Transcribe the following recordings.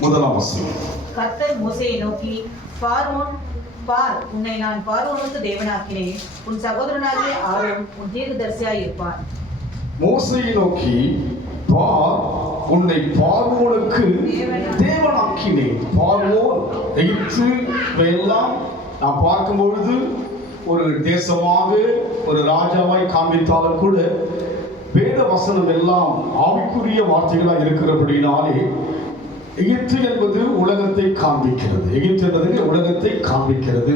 முதலாம் வசனம். கர்த்தர் மோசேயை நோக்கி, பார்வோன் பார், உன்னை நான் பார்வோனுக்கு தேவனாக்கினேன், உன் சகோதரனாகிய ஆரோன் உன் தீர்க்கதரிசியாய் இருப்பான். மோசேயை நோக்கி, பார், உன்னை பார்வோனுக்கு தேவனாக்கினேன். பார்வோன் எகிப்து எல்லாம் நான் பார்க்கும் பொழுது ஒரு தேசமாக ஒரு ராஜாவாய் காண்பித்தாலும் கூட வேத வசனம் எல்லாம் ஆவிக்குரிய வார்த்தைகளாக இருக்கிறபடினாலே எகிப்து என்பது உலகத்தை காண்பிக்கிறது. எகிப்து என்பது உலகத்தை காண்பிக்கிறது.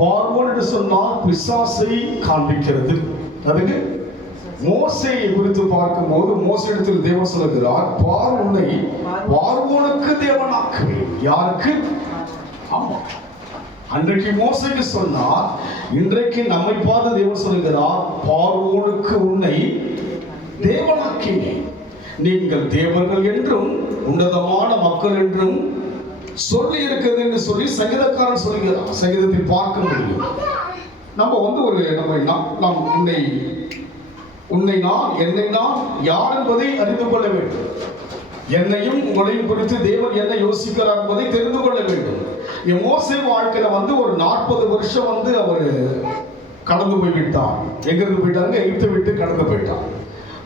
பார்வோன் என்று சொன்னால் பிசாசை காண்பிக்கிறது. அதுக்கு மோசேயை குறித்து பார்க்கும்போது மோசேயிடத்தில் தேவன் சொல்லுகிறார், பார், உன்னை பார்வோனுக்கு தேவனாக்குவேன். யாருக்கு? ஆமா, அன்றைக்கு மோசேக்கு சொன்னார், இன்றைக்கு நம்மை பார்த்து தேவன் சொல்லுகிறார், பார்வோனுக்கு உன்னை தேவனாக்கினேன். நீங்கள் தேவர்கள் என்றும் உன்னதமான மக்கள் என்றும் சொல்லி இருக்கிறது என்று சொல்லி சங்கீதக்காரன் சொல்லுகிறார். சங்கீதத்தில் பார்க்க முடியும். நம்ம ஒரு நாம் உன்னை நான் என்னை நான் யார் என்பதை அறிந்து கொள்ள வேண்டும். என்னையும் உங்களையும் குறித்து தேவன் என்ன யோசிக்கிறார் என்பதை தெரிந்து கொள்ள வேண்டும். மோசே வாழ்க்கையில ஒரு 40 வருஷம் அவர் கடந்து போய்விட்டார். எங்கிருந்து போயிட்டாங்க? எகிப்தை விட்டு கடந்து போயிட்டார்.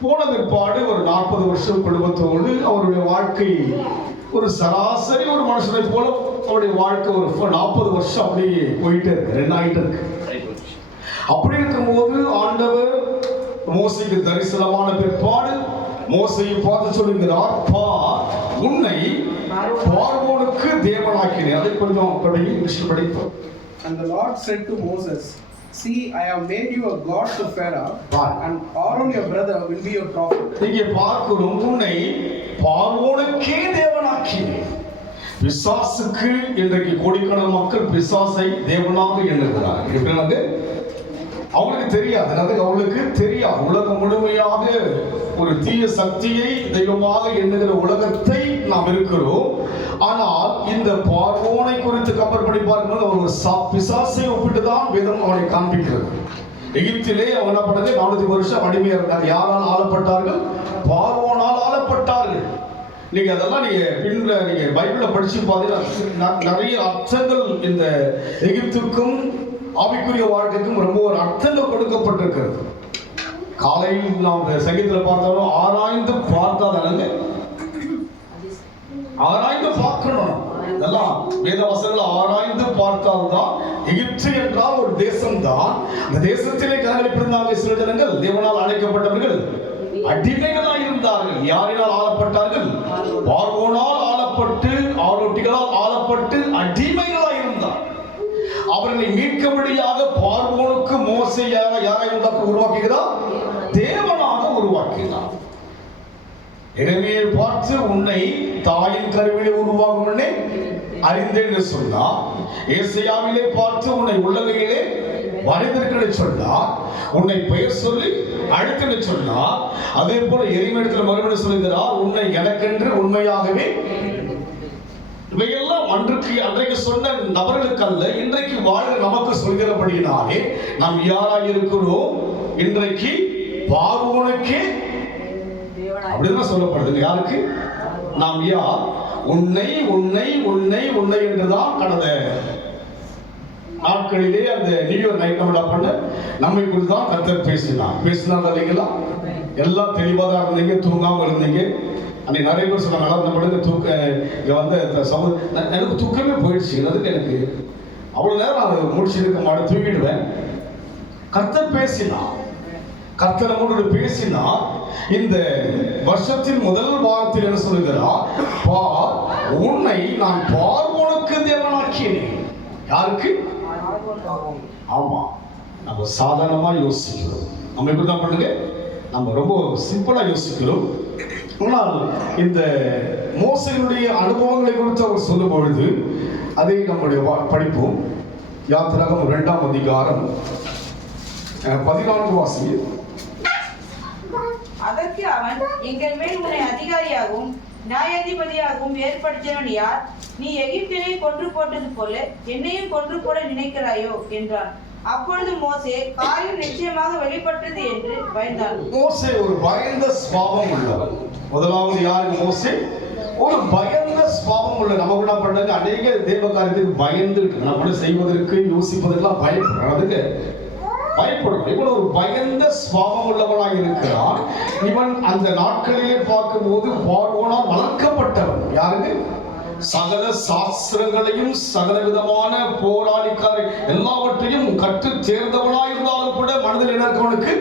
போன பிற்பாடு ஒரு 40 வருஷம் குடும்பத்தோடு அவருடைய வாழ்க்கை ஒரு சராசரி ஒரு மனுஷனை போல அவருடைய வாழ்க்கை ஒரு 40 வருஷம் அப்படியே போயிட்டே இருக்கு, ரெண்டாயிட்டு இருக்கு. அப்படி இருக்கும்போது ஆண்டவர் மோசேக்கு தரிசனமான பிற்பாடு மோசேயை பார்த்து சொல்லுகிறார், பார், உன்னை பார்வோனுக்கு தேவனாக்கினேன். அதை கொஞ்சம் படிப்போம். And the Lord said to Moses, see, I have made you a god to Pharaoh, and Aaron your brother will be your prophet. இங்கே பார்க்கிறோம், உன்னை பார்வோனுக்கே தேவனாக்கினேன். பிசாசுக்கு இன்றைக்கு கோடிக்கணக்கான மக்கள் பிசாசை தேவனாக எண்ணுகிறார்கள். எப்படி? அவங்களுக்கு தெரியாது. அவங்களுக்கு தெரியாது. உலகம் முழுமையாக ஒரு தீய சக்தியை தெய்வமாக எண்ணுகிற உலகத்தை நாம் இருக்கிறோம். ஆனால் இந்த பார்வோனை குறித்து கம்பேர் பண்ணி பார்க்கும்போது அவர் ஒரு பிசாசை ஒப்பிட்டு தான் வேதம் அவனை காண்பிக்கிறது. எகிப்திலே அவன் என்ன பண்ணது? 400 வருஷம் அடிமையாக இருந்தார். யாரால் ஆளப்பட்டார்கள்? பார்வோனால் ஆளப்பட்டார்கள். நீங்க அதெல்லாம் நீங்க பைபிளை படிச்சு பார்த்தீங்கன்னா நிறைய அர்த்தங்கள் இந்த எகிப்துக்கும் ஆவிக்குரிய வாழ்க்கைக்கும் ரொம்ப ஒரு அர்த்தங்கள் கொடுக்கப்பட்டிருக்கிறது. காலையில் நாம் சங்கீதத்தில் பார்த்தாலும் ஆராய்ந்து பார்க்காதங்க, ஆராய்ந்து பார்க்கணும். இதெல்லாம் வேத வசனங்களை ஆராய்ந்து பார்த்தால்தான். எகிப்து என்றால் ஒரு தேசம் தான். அந்த தேசத்திலே கனங்கள் இருந்தாங்க. சில ஜனங்கள் தேவனால் அழைக்கப்பட்டவர்கள் அடிமைகளாக இருந்தார்கள். யாரினால் ஆளப்பட்டார்கள்? பார்வோனால் ஆளப்பட்டு, ஆரோட்டிகளால் ஆளப்பட்டு அடிமைகளாக இருந்தார். அவர்களை மீட்கும்படியாக பார்வோனுக்கு மோசே யாரை உருவாக்குகிறார்? தேவனாக உருவாக்கினார். எரேமியாவை பார்த்து, உன்னை தாயின் கருவிலே உருவாகும் முன்னே அறிந்தேன் என்று சொன்னார். ஏசாயாவிலே பார்த்து, உன்னை உள்ளங்கையிலே வரைந்திருக்கிறேன் சொன்னார். உன்னை பெயர் சொல்லி அழைத்து சொன்னார். அதே போல எரேமியாவிடத்தில் மறுபடியும் சொல்லுகிறார், உன்னை எனக்கென்று உண்மையாகவே. இவையெல்லாம் அன்றைக்கு சொன்ன நபர்களுக்கு அல்ல, இன்றைக்கு வாழ்கிற நமக்கு சொல்கிறபடியினாலே நாம் யாராக இருக்கிறோம்? இன்றைக்கு பார்வோனுக்கே அப்படிதான் சொல்லப்படுது. யாருக்கு? நாம் யார்? உன்னை உன்னை உன்னை உன்னை என்றுதான் கடந்த நாட்களிலே அந்த நியூ இயர் நைட் பண்ண நம்மை குறித்து தான் கர்த்தர் பேசினார் இல்லைங்களா? எல்லாம் தெளிவாக தான் இருந்தீங்க, தூங்காம இருந்தீங்க. அன்னைக்கு நிறைய பேர் சொன்னாங்க, அந்த எனக்கு தூக்கமே போயிடுச்சு. அதுக்கு எனக்கு அவ்வளவு நேரம் நான் முடிச்சிருக்க மாட்டேன், தூங்கிடுவேன். கர்த்தர் பேசினார். கர்த்தர் நம்மோடு பேசினார். இந்த வருஷத்தின் முதல் வாரத்தில் என்ன சொல்லுகிறார்? பார், உன்னை நான் பார்வோனுக்கு தேவனாக்கினேன். யாருக்கு? ஆமா, நம்ம சாதாரணமா யோசிக்கிறோம். நம்ம இப்படிதான் பண்ணுங்க, நம்ம ரொம்ப சிம்பிளா யோசிக்கிறோம். ஆனால் இந்த மோசேயினுடைய அனுபவங்களை குறித்து அவர் சொல்லும் பொழுது அதை நம்முடைய படிப்போம். யாத்திராகமம் 2ஆம் அதிகாரம் 14 வாசி. அதற்கு அவன், எங்கள் மேல் உன்னை அதிகாரியாகவும் நியாயாதிபதியாகவும் ஏற்படுத்தினவன் யார்? நீ எகிப்தினை கொன்று போட்டது போல என்னையும் கொன்று போட நினைக்கிறாயோ என்றான். அப்பொழுது மோசே, காரியம் நிச்சயமாக வெளிப்பட்டது என்று பயந்தான். மோசே ஒரு பயந்த சுபாவம் உள்ளவர். முதலாவது யாருக்கு? மோசே ஒரு பயந்த சுபாவம் உள்ள நமக்கு என்ன பண்றது, அநேக தேவ காரியத்துக்கு பயந்துட்டு நம்ம செய்வதற்கு யோசிப்பதற்கெல்லாம் பயப்படுறதுக்கு பயப்படும். இவன் ஒரு பயந்த சுபாவம் உள்ளவனாக இருக்கிறான். இவன் அந்த நாட்களிலே பார்க்கும்போது பார்வோனால் வளர்க்கப்பட்டவன். யாருக்கு? சகல சாஸ்திரங்களையும் சகல விதமான போராளிக்காரை எல்லாவற்றையும் கற்று தேர்ந்தவனாக இருந்தாலும் கூட மனதில் இருக்கவனுக்கு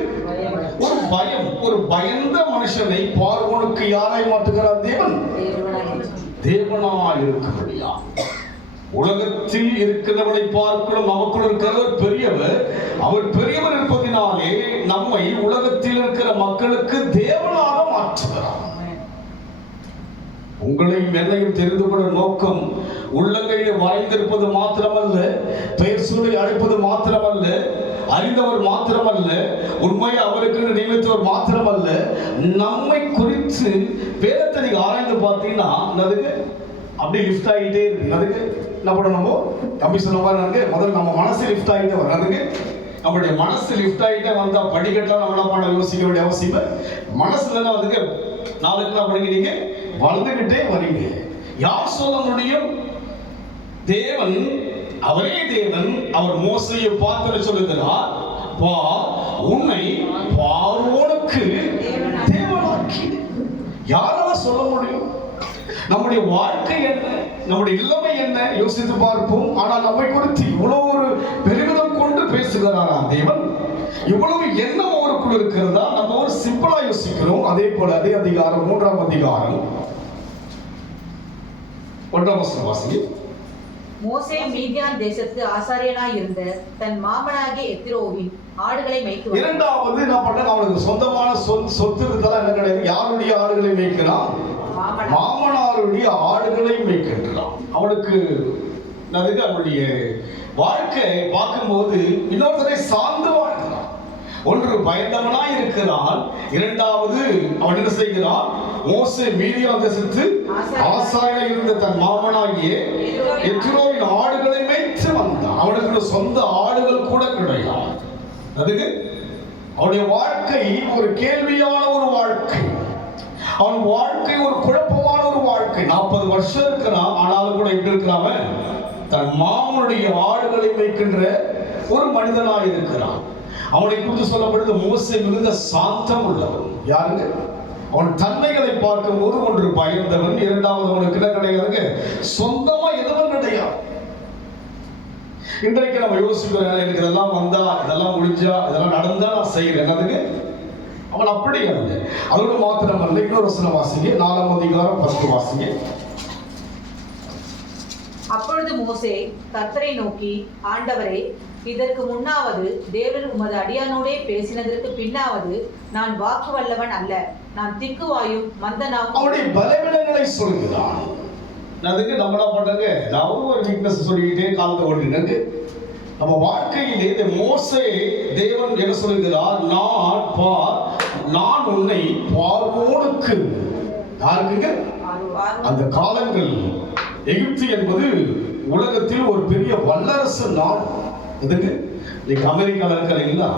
ஒரு பயம். ஒரு பயந்த மனுஷனை பார்வோனுக்கு யாராய் மாற்றுகிறார்? தேவன். தேவனாய் இருக்கும்படியா உலகத்தில் இருக்கிறவனை பார்க்கணும். நமக்குள் இருக்கிறவர் பெரியவர். அவர் பெரியவர் இருப்பதினாலே நம்மை உலகத்தில் இருக்கிற மக்களுக்கு தேவனாக மாற்றுகிறார். உங்களையும் என்னையும் தெரிந்து கொள்ள நோக்கம் உள்ளங்கையில் வரைந்திருப்பது மாத்திரமல்ல, பெயர் சொல்லி அழைப்பது மாத்திரமல்ல, அறிந்தவர் மாத்திரமல்ல, உண்மையை அவருக்கு நியமித்தவர் மாத்திரமல்ல, நம்மை குறித்து வேதத்தை நீங்க ஆராய்ந்து பார்த்தீங்கன்னா அதுக்கு அப்படியே லிஃப்ட் ஆகிட்டே இருக்கு. அதுக்கு என்ன பண்ணணும்? தம்பி சொன்ன மாதிரி முதல்ல நம்ம மனசு லிஃப்ட் ஆகிட்டே வரும். அதுக்கு நம்மளுடைய மனசு லிஃப்ட் ஆகிட்டே வந்தா படிக்கட்டா நம்ம என்ன பண்ண யோசிக்க வேண்டிய அவசியம் மனசுல அதுக்கு நாளுக்கு என்ன பண்ணிக்கிறீங்க? வளர்ந்துகிட்டே வரீங்க. யார் சொல்ல முடியும்? தேவன், அவரே தேவன். அவர் மோசேயை பார்த்து சொல்லுகிறார், உன்னை பார்வோனுக்கு தேவனாக்கி. யாரால சொல்ல முடியும்? நம்முடைய வாழ்க்கை என்ன, நம்முடைய இளமை என்ன யோசித்து பார்ப்போம். ஆனால் நம்மை குறித்து இவ்வளவு ஒரு பெருமிதம் கொண்டு பேசுகிறாரா தேவன்? இவ்வளவு எண்ணம் அவருக்குள் இருக்கிறதா? நம்ம ஒரு சிம்பிளா யோசிக்கிறோம். அதே போல அதே அதிகாரம் 3ஆம் அதிகாரம் 1ஆம் வசனம் வாசிங்க. மோசே மீதியான் தேசத்து ஆசாரியனாய் இருந்த தன் மாமனாகிய எத்திரோவின் ஆடுகளை மேய்த்து. இரண்டாவது என்ன பண்றாங்க? அவனுக்கு சொந்தமான சொத்து இருக்கலாம், என்ன கிடையாது. யாருடைய ஆடுகளை மேய்க்கிறான்? மாமனாருடைய ஆடுகளை மேய்க்கின்றான். அவனுக்கு அவனுடைய வாழ்க்கை பார்க்கும்போது இன்னொருத்தரை சார்ந்து வாழ்கிறான். ஒன்று பயந்தவனாய் இருக்கிறான், இரண்டாவது அவன் என்ன செய்கிறான்? மோசே மீதியான் தேசத்து ஆசாரியனாய் இருந்த தன் மாமனாகிய எத்திரோவின் ஆடுகளை மேய்த்து வந்தான். அவனுக்கு சொந்த ஆடுகள் கூட கிடையாது. அதுக்கு அவனுடைய வாழ்க்கை ஒரு கேள்வியான ஒரு வாழ்க்கை. அவன் வாழ்க்கை ஒரு குழப்பமான ஒரு வாழ்க்கை. 40 வருஷம் இருக்கிறான், ஆனாலும் கூட எப்படி இருக்கிறாம தன் மாமனுடைய ஆடுகளை மேய்க்கின்ற ஒரு மனிதனாக இருக்கிறான். அவனை குறித்து சொல்லப்படுது, மோசே மிகுந்த சாந்தம் உள்ளவன். யாருங்க? அவன் தன்மைகளை பார்க்கும்போது ஒன்று பயந்தவன், இரண்டாவது அவனுக்கு என்ன கிடையாது? சொந்தமா எதுவும் கிடையாது. இன்றைக்கு நம்ம யோசிக்கிறோம், எனக்கு இதெல்லாம் வந்தா, இதெல்லாம் முடிஞ்சா, இதெல்லாம் நடந்தா நான் செய்யறேன். அதுக்கு அவன் அப்படி அல்ல. அதோடு மாத்திரமல்ல, இன்னொரு வசனம் வாசிங்க, 4ஆம் அதிகாரம் 10 வாசிங்க. அப்பொழுது மோசே கர்த்தரை நோக்கி, ஆண்டவரே, இதற்கு முன்னாவது தேவன் உமது அடியானோடே பேசினதற்கு பின்னாவது நான் வாக்கு வல்லவன் அல்ல, நான் திக்குவாயும் மந்தனாகும். அவனுடைய பலவீனங்களை சொல்கிறான். அதுக்கு நம்ம என்ன பண்றாங்க? ஏதாவது ஒரு வீக்னஸ் சொல்லிக்கிட்டே காலத்தை ஓடினது. நம்ம வாழ்க்கையிலே இந்த மோசே தேவன் என்ன சொல்லுகிறார்? நான் உன்னை பார்வோனுக்கு. யாருக்குங்க? அந்த காலங்கள் எகிப்து என்பது உலகத்தில் ஒரு பெரிய வல்லரசு நாடு. இதுக்கு இன்னைக்கு அமெரிக்காவில் இருக்கிறீங்களா?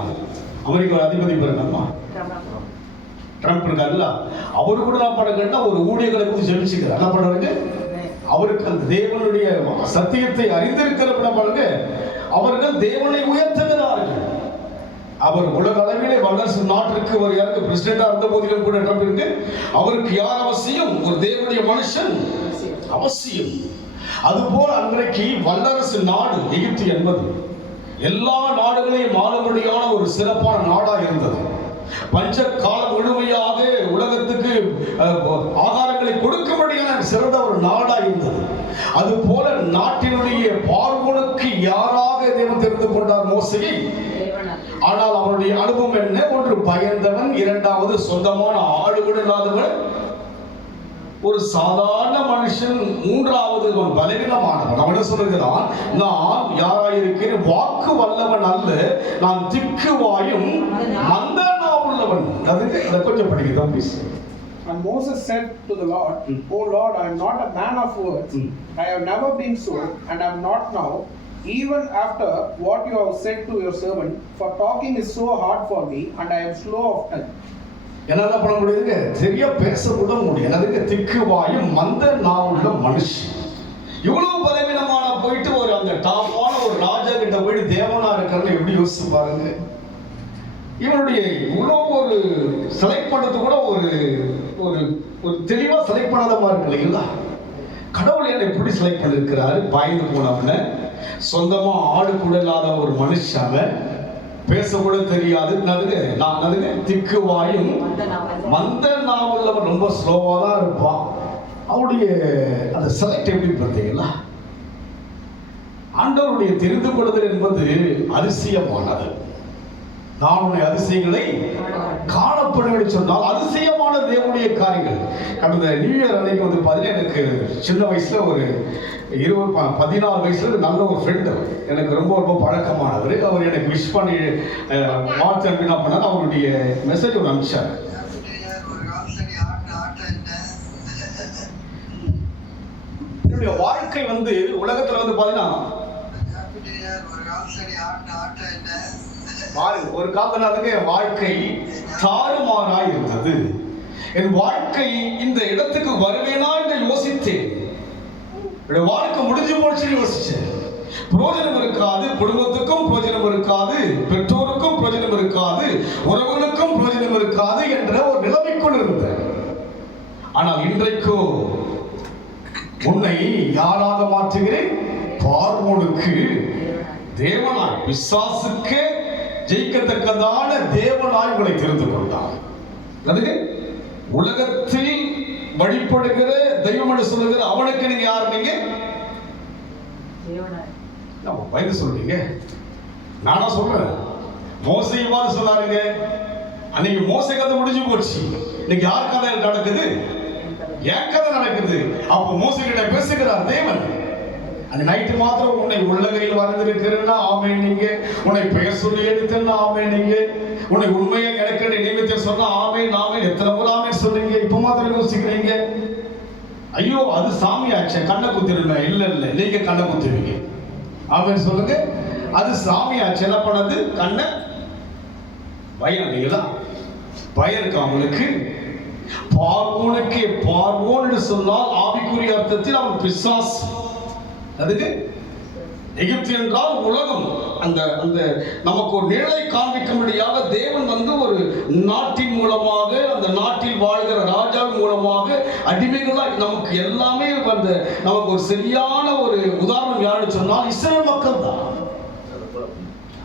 அமெரிக்கா அதிபதி இருக்காருமா, ட்ரம்ப் இருக்காருல்ல, அவரு கூட என்ன பண்ணுங்கன்னா ஒரு ஊழியர்களை குறித்து ஜெபிச்சுக்கிறார். என்ன பண்றாங்க? அவருக்கு அந்த தேவனுடைய சத்தியத்தை அறிந்திருக்கிற பாருங்க, அவர்கள் தேவனை உயர்த்துகிறார்கள். அவர் உலக அளவிலே வல்லரசு நாட்டிற்கு ஒரு யாருக்கு பிரசிடென்டா இருந்த போதிலும் கூட ட்ரம்ப் இருக்கு, அவருக்கு யார் அவசியம்? ஒரு தேவனுடைய மனுஷன் அவசியம். அதுபோல அன்றைக்கு வல்லரசு நாடு எகிப்து என்பது எல்லா நாடுகளையும் ஆளும்படியான ஒரு சிறப்பான நாடா இருந்தது. பஞ்ச காலம் முழுமையாக உலகத்துக்கு ஆதாரங்களை கொடுக்கும்படியான சிறந்த ஒரு நாடா இருந்தது. அது போல நாட்டினுடைய பார்வோனுக்கு யாராக தேவன் தெரிந்து கொண்டார்? மோசேயை. ஆனால் அவனுடைய அனுபவம் என்ன? ஒன்று பயந்தவன், இரண்டாவது சொந்தமான ஆடுகள் இல்லாதவன், ஒரு சாதாரண மனுஷன், மூன்றாவது அவன் பலவீனமானவன். அவன் சொல்லுகிறான், நான் யாராயிருக்கிறேன்? வாக்கு வல்லவன் அல்ல, நான் திக்குவாயும் மந்தனா உள்ளவன். அதுக்கு இதை கொஞ்சம் படிக்கிறோம் please. And Moses said to the Lord, O Lord, I am not a man of words. I have never been so, and I am not now, even after what you have said to your servant, for talking is so hard for me, and I am slow of tongue. என்ன பண்ண முடியுதுங்க? சரியா பேச கூட முடியும். அதுக்கு திக்குவாயும் மந்த நாவுள்ள மனுஷன். இவ்வளவு பலவீனமான போயிட்டு ஒரு அந்த டாப்பான ஒரு ராஜா கிட்ட போயிட்டு தேவனா இருக்கிறது எப்படி யோசிச்சு பாருங்க. இவனுடைய இவ்வளவு ஒரு செலக்ட் பண்ணது கூட ஒரு ஒரு ஒரு தெளிவா செலக்ட் பண்ணாதமா இருக்கு இல்லைங்களா? கடவுள் என்னை எப்படி செலக்ட் பண்ணிருக்கிறாரு? பயந்து போனவன, சொந்தமா ஆடு கூட இல்லாத ஒரு மனுஷன், பேச கூட தெரியாது, திக்குவாயும் மந்த நாவல், ரொம்ப ஸ்லோவா தான் இருப்பான். அவருடைய அந்த செலக்ட் எப்படி பார்த்தீங்களா? ஆண்டவருடைய தெரிந்து கொள்ளுதல் என்பது அதிசயமானது. நான் உன்னை அதிசயங்களை காணப்படும் சொன்னால் அதிசயமான தேவனுடைய காரியங்கள். கடந்த நியூ இயர் அன்னைக்கு வந்து பார்த்தீங்கன்னா, எனக்கு சின்ன வயசுல ஒரு 14 வயசுல நல்ல ஒரு ஃப்ரெண்டு, எனக்கு ரொம்ப ரொம்ப பழக்கமானவர். அவர் எனக்கு விஷ் பண்ணி வாட்ஸ்அப் என்ன பண்ணார், அவருடைய மெசேஜ் ஒரு அனுப்பிச்சார். என்னுடைய வாழ்க்கை வந்து உலகத்துல வந்து பாத்தீங்கன்னா ஒரு காலத்துல என் வாழ்க்கை தாறுமாறாய் இருந்தது. என் வாழ்க்கை இந்த இடத்துக்கு வருவேனா என்று யோசித்தேன். வாழ்க்கை முடிஞ்சு போச்சுன்னு யோசிச்சேன். பிரயோஜனம் இருக்காது, குடும்பத்துக்கும் பிரயோஜனம் இருக்காது, பெற்றோருக்கும் பிரயோஜனம் இருக்காது, உறவுகளுக்கும் பிரயோஜனம் இருக்காது என்ற ஒரு நிலைமைக்குள் இருந்தேன். ஆனால் இன்றைக்கோ உன்னை யாராக மாற்றுகிறேன்? பார்வோனுக்கு தேவனாய், பிசாசுக்கு ஜெயிக்கத்தக்கதான தேவனாய் உங்களை தெரிந்து கொண்டார். அதுக்கு உலகத்தில் வழிபடுகிற தெய்வம் என்று சொல்லுகிற அவனுக்கு நீங்க யார்? நீங்க பயந்து சொல்றீங்க. நானா சொல்றேன், மோசையவாறு சொன்னாருங்க. அன்னைக்கு மோசை கதை முடிஞ்சு போச்சு. இன்னைக்கு யார் கதை நடக்குது? என் கதை நடக்குது. அப்போ மோசை கிட்ட பேசுகிறார் தேவன். அந்த நைட்டு மாத்திரம் உன்னை உள்ளங்கையில் வரைந்திருக்கிறேன்னா ஆமே நீங்க, உன்னை பெயர் சொல்லி எடுத்தேன்னா ஆமே நீங்க, உன்னை உண்மையை எனக்கு நினைவுத்தை சொன்னா ஆமே நாமே, எத்தனை முறை ஆமே சொல்றீங்க, இப்ப மாத்திரம் யோசிக்கிறீங்க. ஐயோ அது சாமி ஆச்சு, கண்ணை குத்திருங்க. இல்ல இல்ல, நீங்க கண்ணை குத்துவீங்க. ஆமே சொல்லுங்க. அது சாமி ஆச்சு, என்ன பண்ணது? கண்ணை பயம் இல்லைங்களா? பயம் இருக்கு அவங்களுக்கு. பார்வோனுக்கு, பார்வோன் என்று சொன்னால் ஆவிக்குரிய அர்த்தத்தில் அவன் பிசாசு. அதுக்கு எகிப்து என்றால் உலகம். அந்த அந்த நமக்கு ஒரு நிழலை காண்பிக்கும்படியாக தேவன் வந்து ஒரு நாட்டின் மூலமாக, அந்த நாட்டில் வாழ்கிற ராஜாவின் மூலமாக அடிமைகளாக நமக்கு எல்லாமே வந்து நமக்கு ஒரு சரியான ஒரு உதாரணம் யாருன்னு சொன்னால் இஸ்ரவேல் மக்கள் தான்.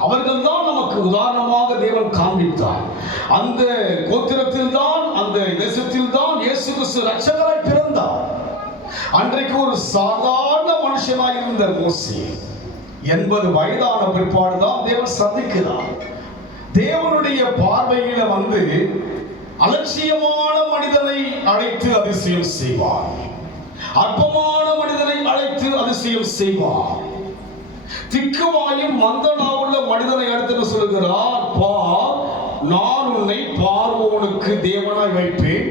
அவர்கள் தான் நமக்கு உதாரணமாக தேவன் காண்பித்தார். அந்த கோத்திரத்தில் தான், அந்த தேசத்தில் தான் இயேசு கிறிஸ்து ரட்சகராய் பிறந்தார். அன்றைக்கு ஒரு சாதாரண மனுஷனாய் இருந்த மோசே 80 வயதான பிற்பாடு தான் தேவன் சந்திக்கிறார். தேவனுடைய பார்வையில வந்து அலட்சியமான மனிதனை அழைத்து அதிசயம் செய்வார், அற்பமான மனிதனை அழைத்து அதிசயம் செய்வார். திக்குவாயும் மந்த நாவுள்ள மனிதனை அடுத்து சொல்லுகிறார், பார், நான் உன்னை பார்வோனுக்கு தேவனாய் வைப்பேன்,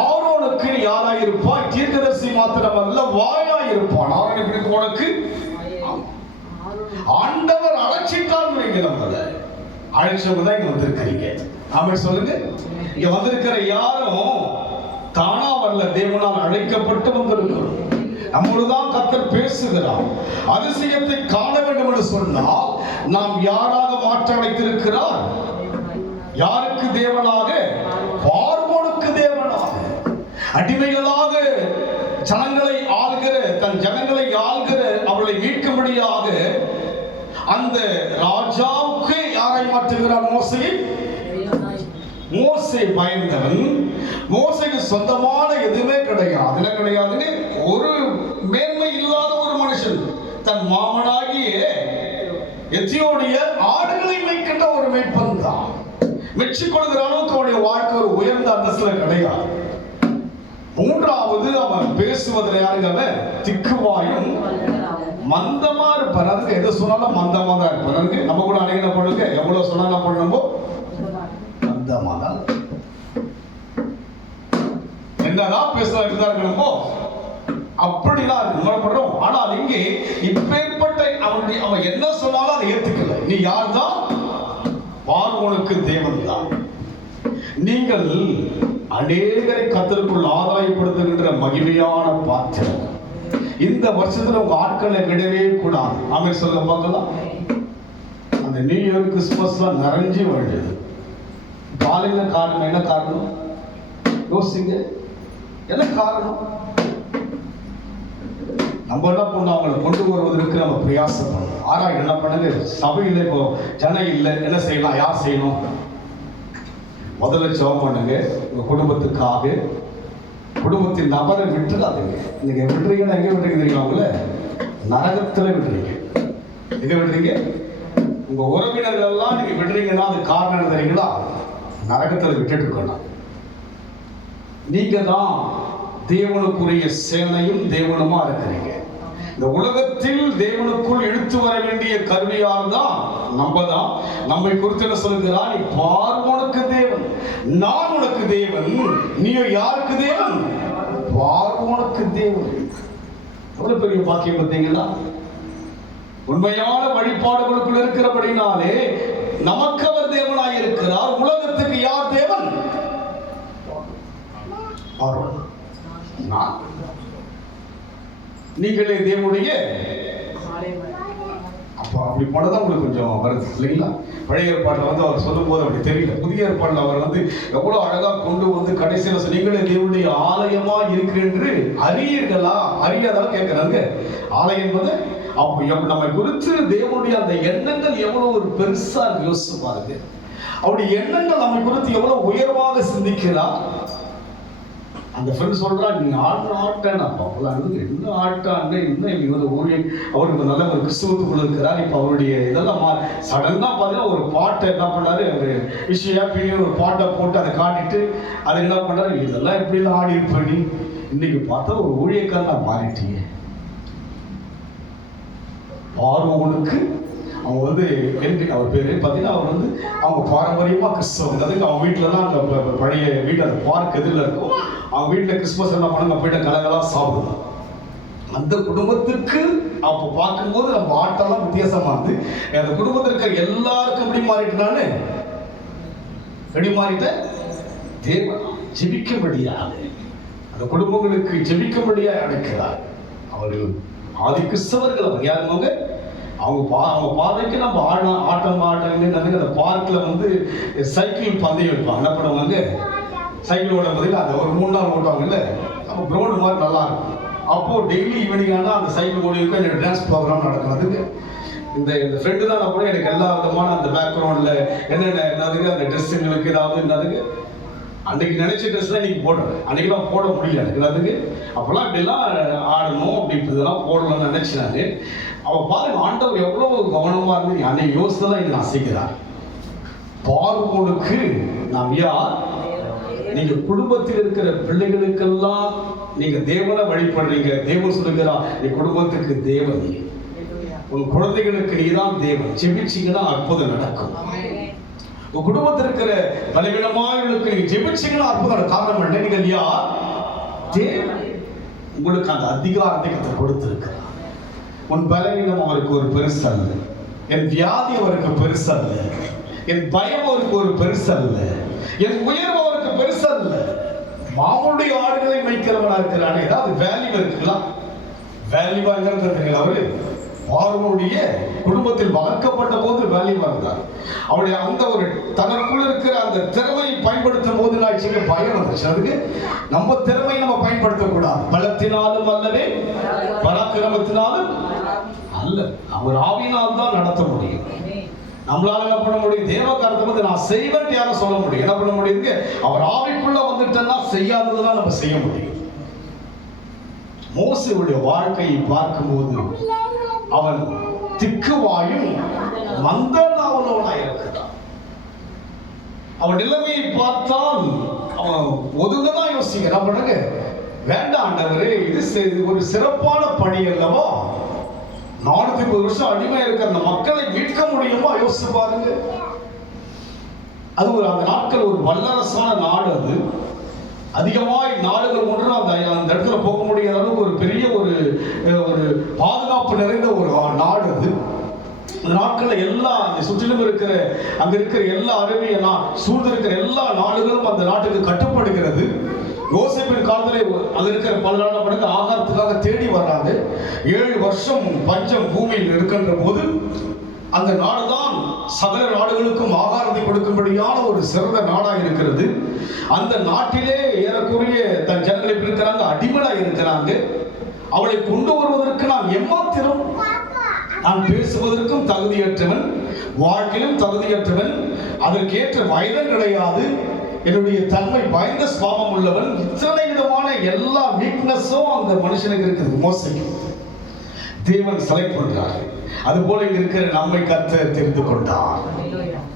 ஆரோனுக்கு யாராய் இருப்பாய்? தீர்க்கதரிசி மாத்திரமல்ல, வாயாய் இருப்பான். ஆரோனுக்கு உனக்கு ஆண்டவர் அழைச்சிட்டான். அழைச்சவங்க தான் இங்க வந்திருக்கிறீங்க. ஆமென் சொல்லுங்க. இங்க வந்திருக்கிற யாரும் தானா வரல, தேவனால் அழைக்கப்பட்டு வந்திருக்கிறோம். நம்மோடுதான் கர்த்தர் பேசுகிறார். அதிசயத்தை காண வேண்டும் என்று சொன்னால் நாம் யாராக மாற்ற அழைத்திருக்கிறார்? யாருக்கு தேவனாக? பார்வோனுக்கு தேவனாக. அடிமைகளாக ஜனங்களை ஆள்கிற, தன் ஜனங்களை ஆள்கிற, அவர்களை மீட்கும்படியாக அந்த ராஜாவுக்கு யாரை மாற்றுகிறார்? மோசையை. மோசே பயந்தவன். மோசைக்கு சொந்தமான எதுவுமே கிடையாது. என்ன கிடையாதுன்னு, ஒரு மேன்மை இல்லாத ஒரு மனுஷன், தன் மாமனாகிய எத்தியோடைய ஆடுகளை மேய்க்கின்ற ஒரு மேய்ப்பன் தான். மெச்சிக்கொள்கிற அளவுக்கு அவனுடைய வாழ்க்கை ஒரு உயர்ந்த அந்தஸ்துல கிடையாது. மூன்றாவது, அவன் பேசுவதில் யாருங்க? அவன் திக்குவாயும் மந்தமா இருப்பார். அதுக்கு எதை சொன்னாலும் மந்தமா தான் இருப்பார். நம்ம கூட அனைவரும் என்ன பண்ணுங்க, எவ்வளவு சொன்னாலும் பண்ணணுமோ மந்தமா தான். என்னதான் பேசலாம் இருந்தார்களோ அப்படிதான் உணரப்படுறோம். ஆனால் இங்கே இப்பேற்பட்ட அவன் என்ன சொன்னாலும் அதை ஏத்துக்கல. நீ யார் தான்? பார்வோனுக்கு தேவன் தான். நீங்கள் அநேகரை கர்த்தருக்குள் ஆதாயப்படுத்துகின்ற மகிமையான பாத்திரம். இந்த வருஷத்துல உங்க ஆட்களை விடவே கூடாது. ஆமென் சொல்ல பார்க்கலாம். அந்த நியூ இயர் கிறிஸ்துமஸ்லாம் நிறைஞ்சு வருது. காலையில காரணம் என்ன காரணம் யோசிங்க. என்ன காரணம்? நம்ம என்ன பண்ணோம், அவங்களை கொண்டு வருவதற்கு நம்ம பிரயாசப்படணும். ஆனா என்ன பண்ணுங்க, சபையில் இப்போ ஜனம் இல்லை, என்ன செய்யலாம்? யார் செய்யணும்? முதல்ல ஜெபம் பண்ணுங்க உங்க குடும்பத்துக்காக. குடும்பத்தின் நபரை விட்டுறாதீங்க. நீங்க விடுறீங்கன்னா எங்க விடுறீங்க தெரியுமா? அவங்கள நரகத்துல விடுறீங்க. எங்க விடுறீங்க? உங்க உறவினர்கள் எல்லாம் நீங்க விடுறீங்கன்னா அது காரணம் என்ன தெரியுங்களா? நரகத்துல விட்டுட்டு இருக்கணும். நீங்க தான் தேவனுக்குரிய சேனையும் தேவனுமா இருக்கிறீங்க. இந்த உலகத்தில் தேவனுக்குள் இழுத்து வர வேண்டிய கருவியால் தான் நம்ம தான். நம்மை குறித்து என்ன சொல்லுகிறார்? நீ பார்வோனுக்கு தேவன், நான் உனக்கு தேவன். நீயோ யாருக்கு தேவன்? பார்வோனுக்கு தேவன். எவ்வளவு பெரிய பாக்கியம் பார்த்தீங்களா? உண்மையான வழிபாடுகளுக்குள் இருக்கிறபடினாலே நமக்கு அவர் தேவனாய் இருக்கிறார். உலகத்துக்கு யார் தேவன்? பார்வோன். நான். நீங்களே தேவனுடைய. அப்போ அப்படி போனதான் உங்களுக்கு கொஞ்சம் வருது இல்லைங்களா? பழைய ஏற்பாட்டில் வந்து அவர் சொல்லும் போது அப்படி தெரியல. புதிய ஏற்பாட்டில் அவர் வந்து எவ்வளவு அழகா கொண்டு வந்து கடைசியில் நீங்களே தேவனுடைய ஆலயமா இருக்கு என்று அறியீர்களா? அறியாதான் கேட்கிறாங்க. ஆலயம் என்பது அப்போ நம்மை குறித்து தேவனுடைய அந்த எண்ணங்கள் எவ்வளவு ஒரு பெருசா யோசிச்சு பாருங்க. அவருடைய எண்ணங்கள் நம்மை குறித்து எவ்வளவு உயர்வாக சிந்திக்கிறார். அந்த ஃப்ரெண்ட் சொல்றா, நீங்க ஆட்டேன் என்ன ஆட்டாங்க இன்னும் இவர் ஊழியம் அவருக்கு நல்ல ஒரு கிறிஸ்துவத்துக்குள்ள இருக்கிறார். இப்போ அவருடைய இதெல்லாம் சடனா பார்த்தீங்கன்னா ஒரு பாட்டை என்ன பண்ணாரு, ஒரு விஷயம் பின்னி ஒரு பாட்டை போட்டு அதை காட்டிட்டு அதை என்ன பண்றாரு, இதெல்லாம் எப்படிலாம் ஆடி இருப்பி இன்னைக்கு பார்த்தா ஒரு ஊழியக்காரனா மாறிட்டீங்க. பார்வோனுக்கு அவங்க வந்து அவர் பேரு பார்த்தீங்கன்னா அவர் வந்து அவங்க பாரம்பரியமா கிறிஸ்தவம். அதுக்கு அவங்க வீட்டிலலாம் அந்த பழைய வீட்டு அந்த பார்க் எதிரில் இருக்கும். அவங்க வீட்டில் கிறிஸ்துமஸ் என்ன பண்ணாங்க, போயிட்டு கலகலாம் சாப்பிடுவோம். அந்த குடும்பத்துக்கு அப்போ பார்க்கும்போது நம்ம ஆட்டெல்லாம் வித்தியாசமா இருந்து அந்த குடும்பத்திற்கு எல்லாருக்கும் எப்படி மாறிட்டானு எப்படி மாறிட்டேன்? தேவன் ஜெபிக்கும்படியாக அந்த குடும்பங்களுக்கு ஜெபிக்கும்படியாக அழைக்கிறார். அவர்கள் ஆதி கிறிஸ்தவர்கள். அவங்க யாருங்க? அவங்க பாதைக்கு நம்ம ஆட்டம் அந்த பார்க்ல வந்து சைக்கிள் பந்தயம் வைப்பாங்க. என்ன பண்ணுவாங்க, சைக்கிள் ஓடும் போது அந்த ஒரு 3 நாள் ஓட்டுவாங்கல்ல, அப்போ கிரவுண்டு மாதிரி நல்லா இருக்கும். அப்போ டெய்லி ஈவினிங் ஆனால் அந்த சைக்கிள் ஓடிக்கு எனக்கு டான்ஸ் ப்ரோக்ராம் நடக்கும். அதுக்கு இந்த ஃப்ரெண்டு தான் கூட எனக்கு எல்லா விதமான அந்த பேக்ரவுண்ட்ல என்னென்ன என்னதுக்கு அந்த ட்ரெஸ்ஸுங்களுக்கு ஏதாவது என்னதுக்கு அன்னைக்கு நினைச்ச ட்ரெஸ் தான் இன்னைக்கு போடுறேன். அன்னைக்கெல்லாம் போட முடியல எனக்கு என்னதுக்கு. அப்பெல்லாம் இப்படிலாம் ஆடணும் அப்படி இப்படிலாம் போடணும்னு நினைச்சாரு. அவ பாருங்க, ஆண்டவர் எவ்வளவு கவனமா இருந்து அன்னைக்கு யோசித்தான் இதை நான் செய்கிறார். பார்வோனுக்கு நாம் யார்? நீங்க குடும்பத்தில் இருக்கிற பிள்ளைகளுக்கெல்லாம் நீங்க தேவனை வழிபடுறீங்க. தேவன் சொல்லுகிறார், நீ குடும்பத்துக்கு தேவன், உன் குழந்தைகளுக்கு நீதான் தேவன். ஜெபிச்சீங்கன்னா அற்புதம் நடக்கும். உங்க குடும்பத்தில் இருக்கிற பலவீனமானவர்களுக்கு நீங்க ஜெபிச்சீங்கன்னா அற்புதம். காரணம் என்ன? நீங்கள் யார்? தேவன். உங்களுக்கு அந்த அதிகாரத்தை கொடுத்திருக்கிறார். உன் பலவீனம் அவருக்கு ஒரு பெருசு அல்ல, என் வியாதி அவருக்கு பெருசு அல்ல, என் பயம் அவருக்கு ஒரு பெருசு அல்ல, என் உயர்வு அவருக்கு பெருசு அல்ல. மாமனுடைய ஆடுகளை மேய்க்கிறவனா இருக்கிறானே, ஏதாவது வேல்யூ இருக்குங்களா? வேல்யூவா இருக்கிறீங்களா? அவரு பார்வோனுடைய குடும்பத்தில் வளர்க்கப்பட்ட போது வேல்யூவா இருந்தார். அவருடைய அந்த ஒரு தனக்குள்ள இருக்கிற அந்த திறமையை பயன்படுத்தும் போது பயம் வந்துச்சு. அதுக்கு நம்ம திறமையை நம்ம பயன்படுத்தக்கூடாது. பலத்தினாலும் அல்லவே பராக்கிரமத்தினாலும் அல்ல, அவர் ஆவியினால் தான் நடத்த முடியும். நம்மளால என்ன பண்ண முடியும்? தேவ காரியத்தை வந்து நான் செய்வேன் யாரும் சொல்ல முடியும். என்ன பண்ண முடியுங்க? அவர் ஆவிக்குள்ள வந்துட்டேன்னா செய்யாததெல்லாம் நம்ம செய்ய முடியும். மோசேயுடைய வாழ்க்கையை பார்க்கும்போது அவன் திக்குவாயும் மந்த நாவலோனாய் இருக்கிறான். அவன் நிலைமையை பார்த்தால் அவன் ஒதுங்கதான் யோசிக்க. என்ன பண்ணுங்க, வேண்டாம் ஆண்டவரே, இது ஒரு சிறப்பான பணி அல்லவா? 430 வருஷம் அடிமை இருக்கிற அந்த மக்களை மீட்க முடியுமா? யோசிச்சு பாருங்க. அது ஒரு அந்த நாட்கள் ஒரு வல்லரசான நாடு. அது அதிகமாய் நாடுகள் ஒன்று அந்த இடத்துல போக முடியாத அளவுக்கு ஒரு பெரிய ஒரு பாதுகாப்பு நிறைந்த ஒரு நாடு. அது அந்த நாட்களில் எல்லா சுற்றிலும் இருக்கிற அங்க இருக்கிற எல்லா அரேபிய சூழ்ந்து இருக்கிற எல்லா நாடுகளும் அந்த நாட்டுக்கு கட்டுப்படுகிறது. யோசேப்பின் காலத்திலே அங்க இருக்கிற பல நாடு ஆகாரத்துக்காக தேடி வர்றாங்க. 7 வருஷம் பஞ்சம் பூமியில் இருக்கின்ற போது அந்த நாடுதான் சகல நாடுகளுக்கும் ஆகாரத்தை கொடுக்கும்படியான ஒரு சிறந்த நாடாக இருக்கிறது. அந்த நாட்டிலே ஏறக்குறைய தன் ஜனங்களை இருக்கிறாங்க, அடிமையாக இருக்கிறாங்க. அவளை கொண்டு வருவதற்கு நான் எம்மாத்திரம், நான் பேசுவதற்கும் தகுதியற்றவன், வாழ்க்கையிலும் தகுதியற்றவன், அதற்கேற்ற வயதும் கிடையாது, என்னுடைய தன்மை பயந்த சுபாவம் உள்ளவன், இத்தனை விதமான எல்லா வீக்னஸும் அந்த மனுஷனுக்கு இருக்குது. மோசைக்கு தேவன் செலக்ட் பண்றார். அதுபோல இங்க இருக்கிற நம்மை கர்த்தர் தெரிந்து கொண்டார்.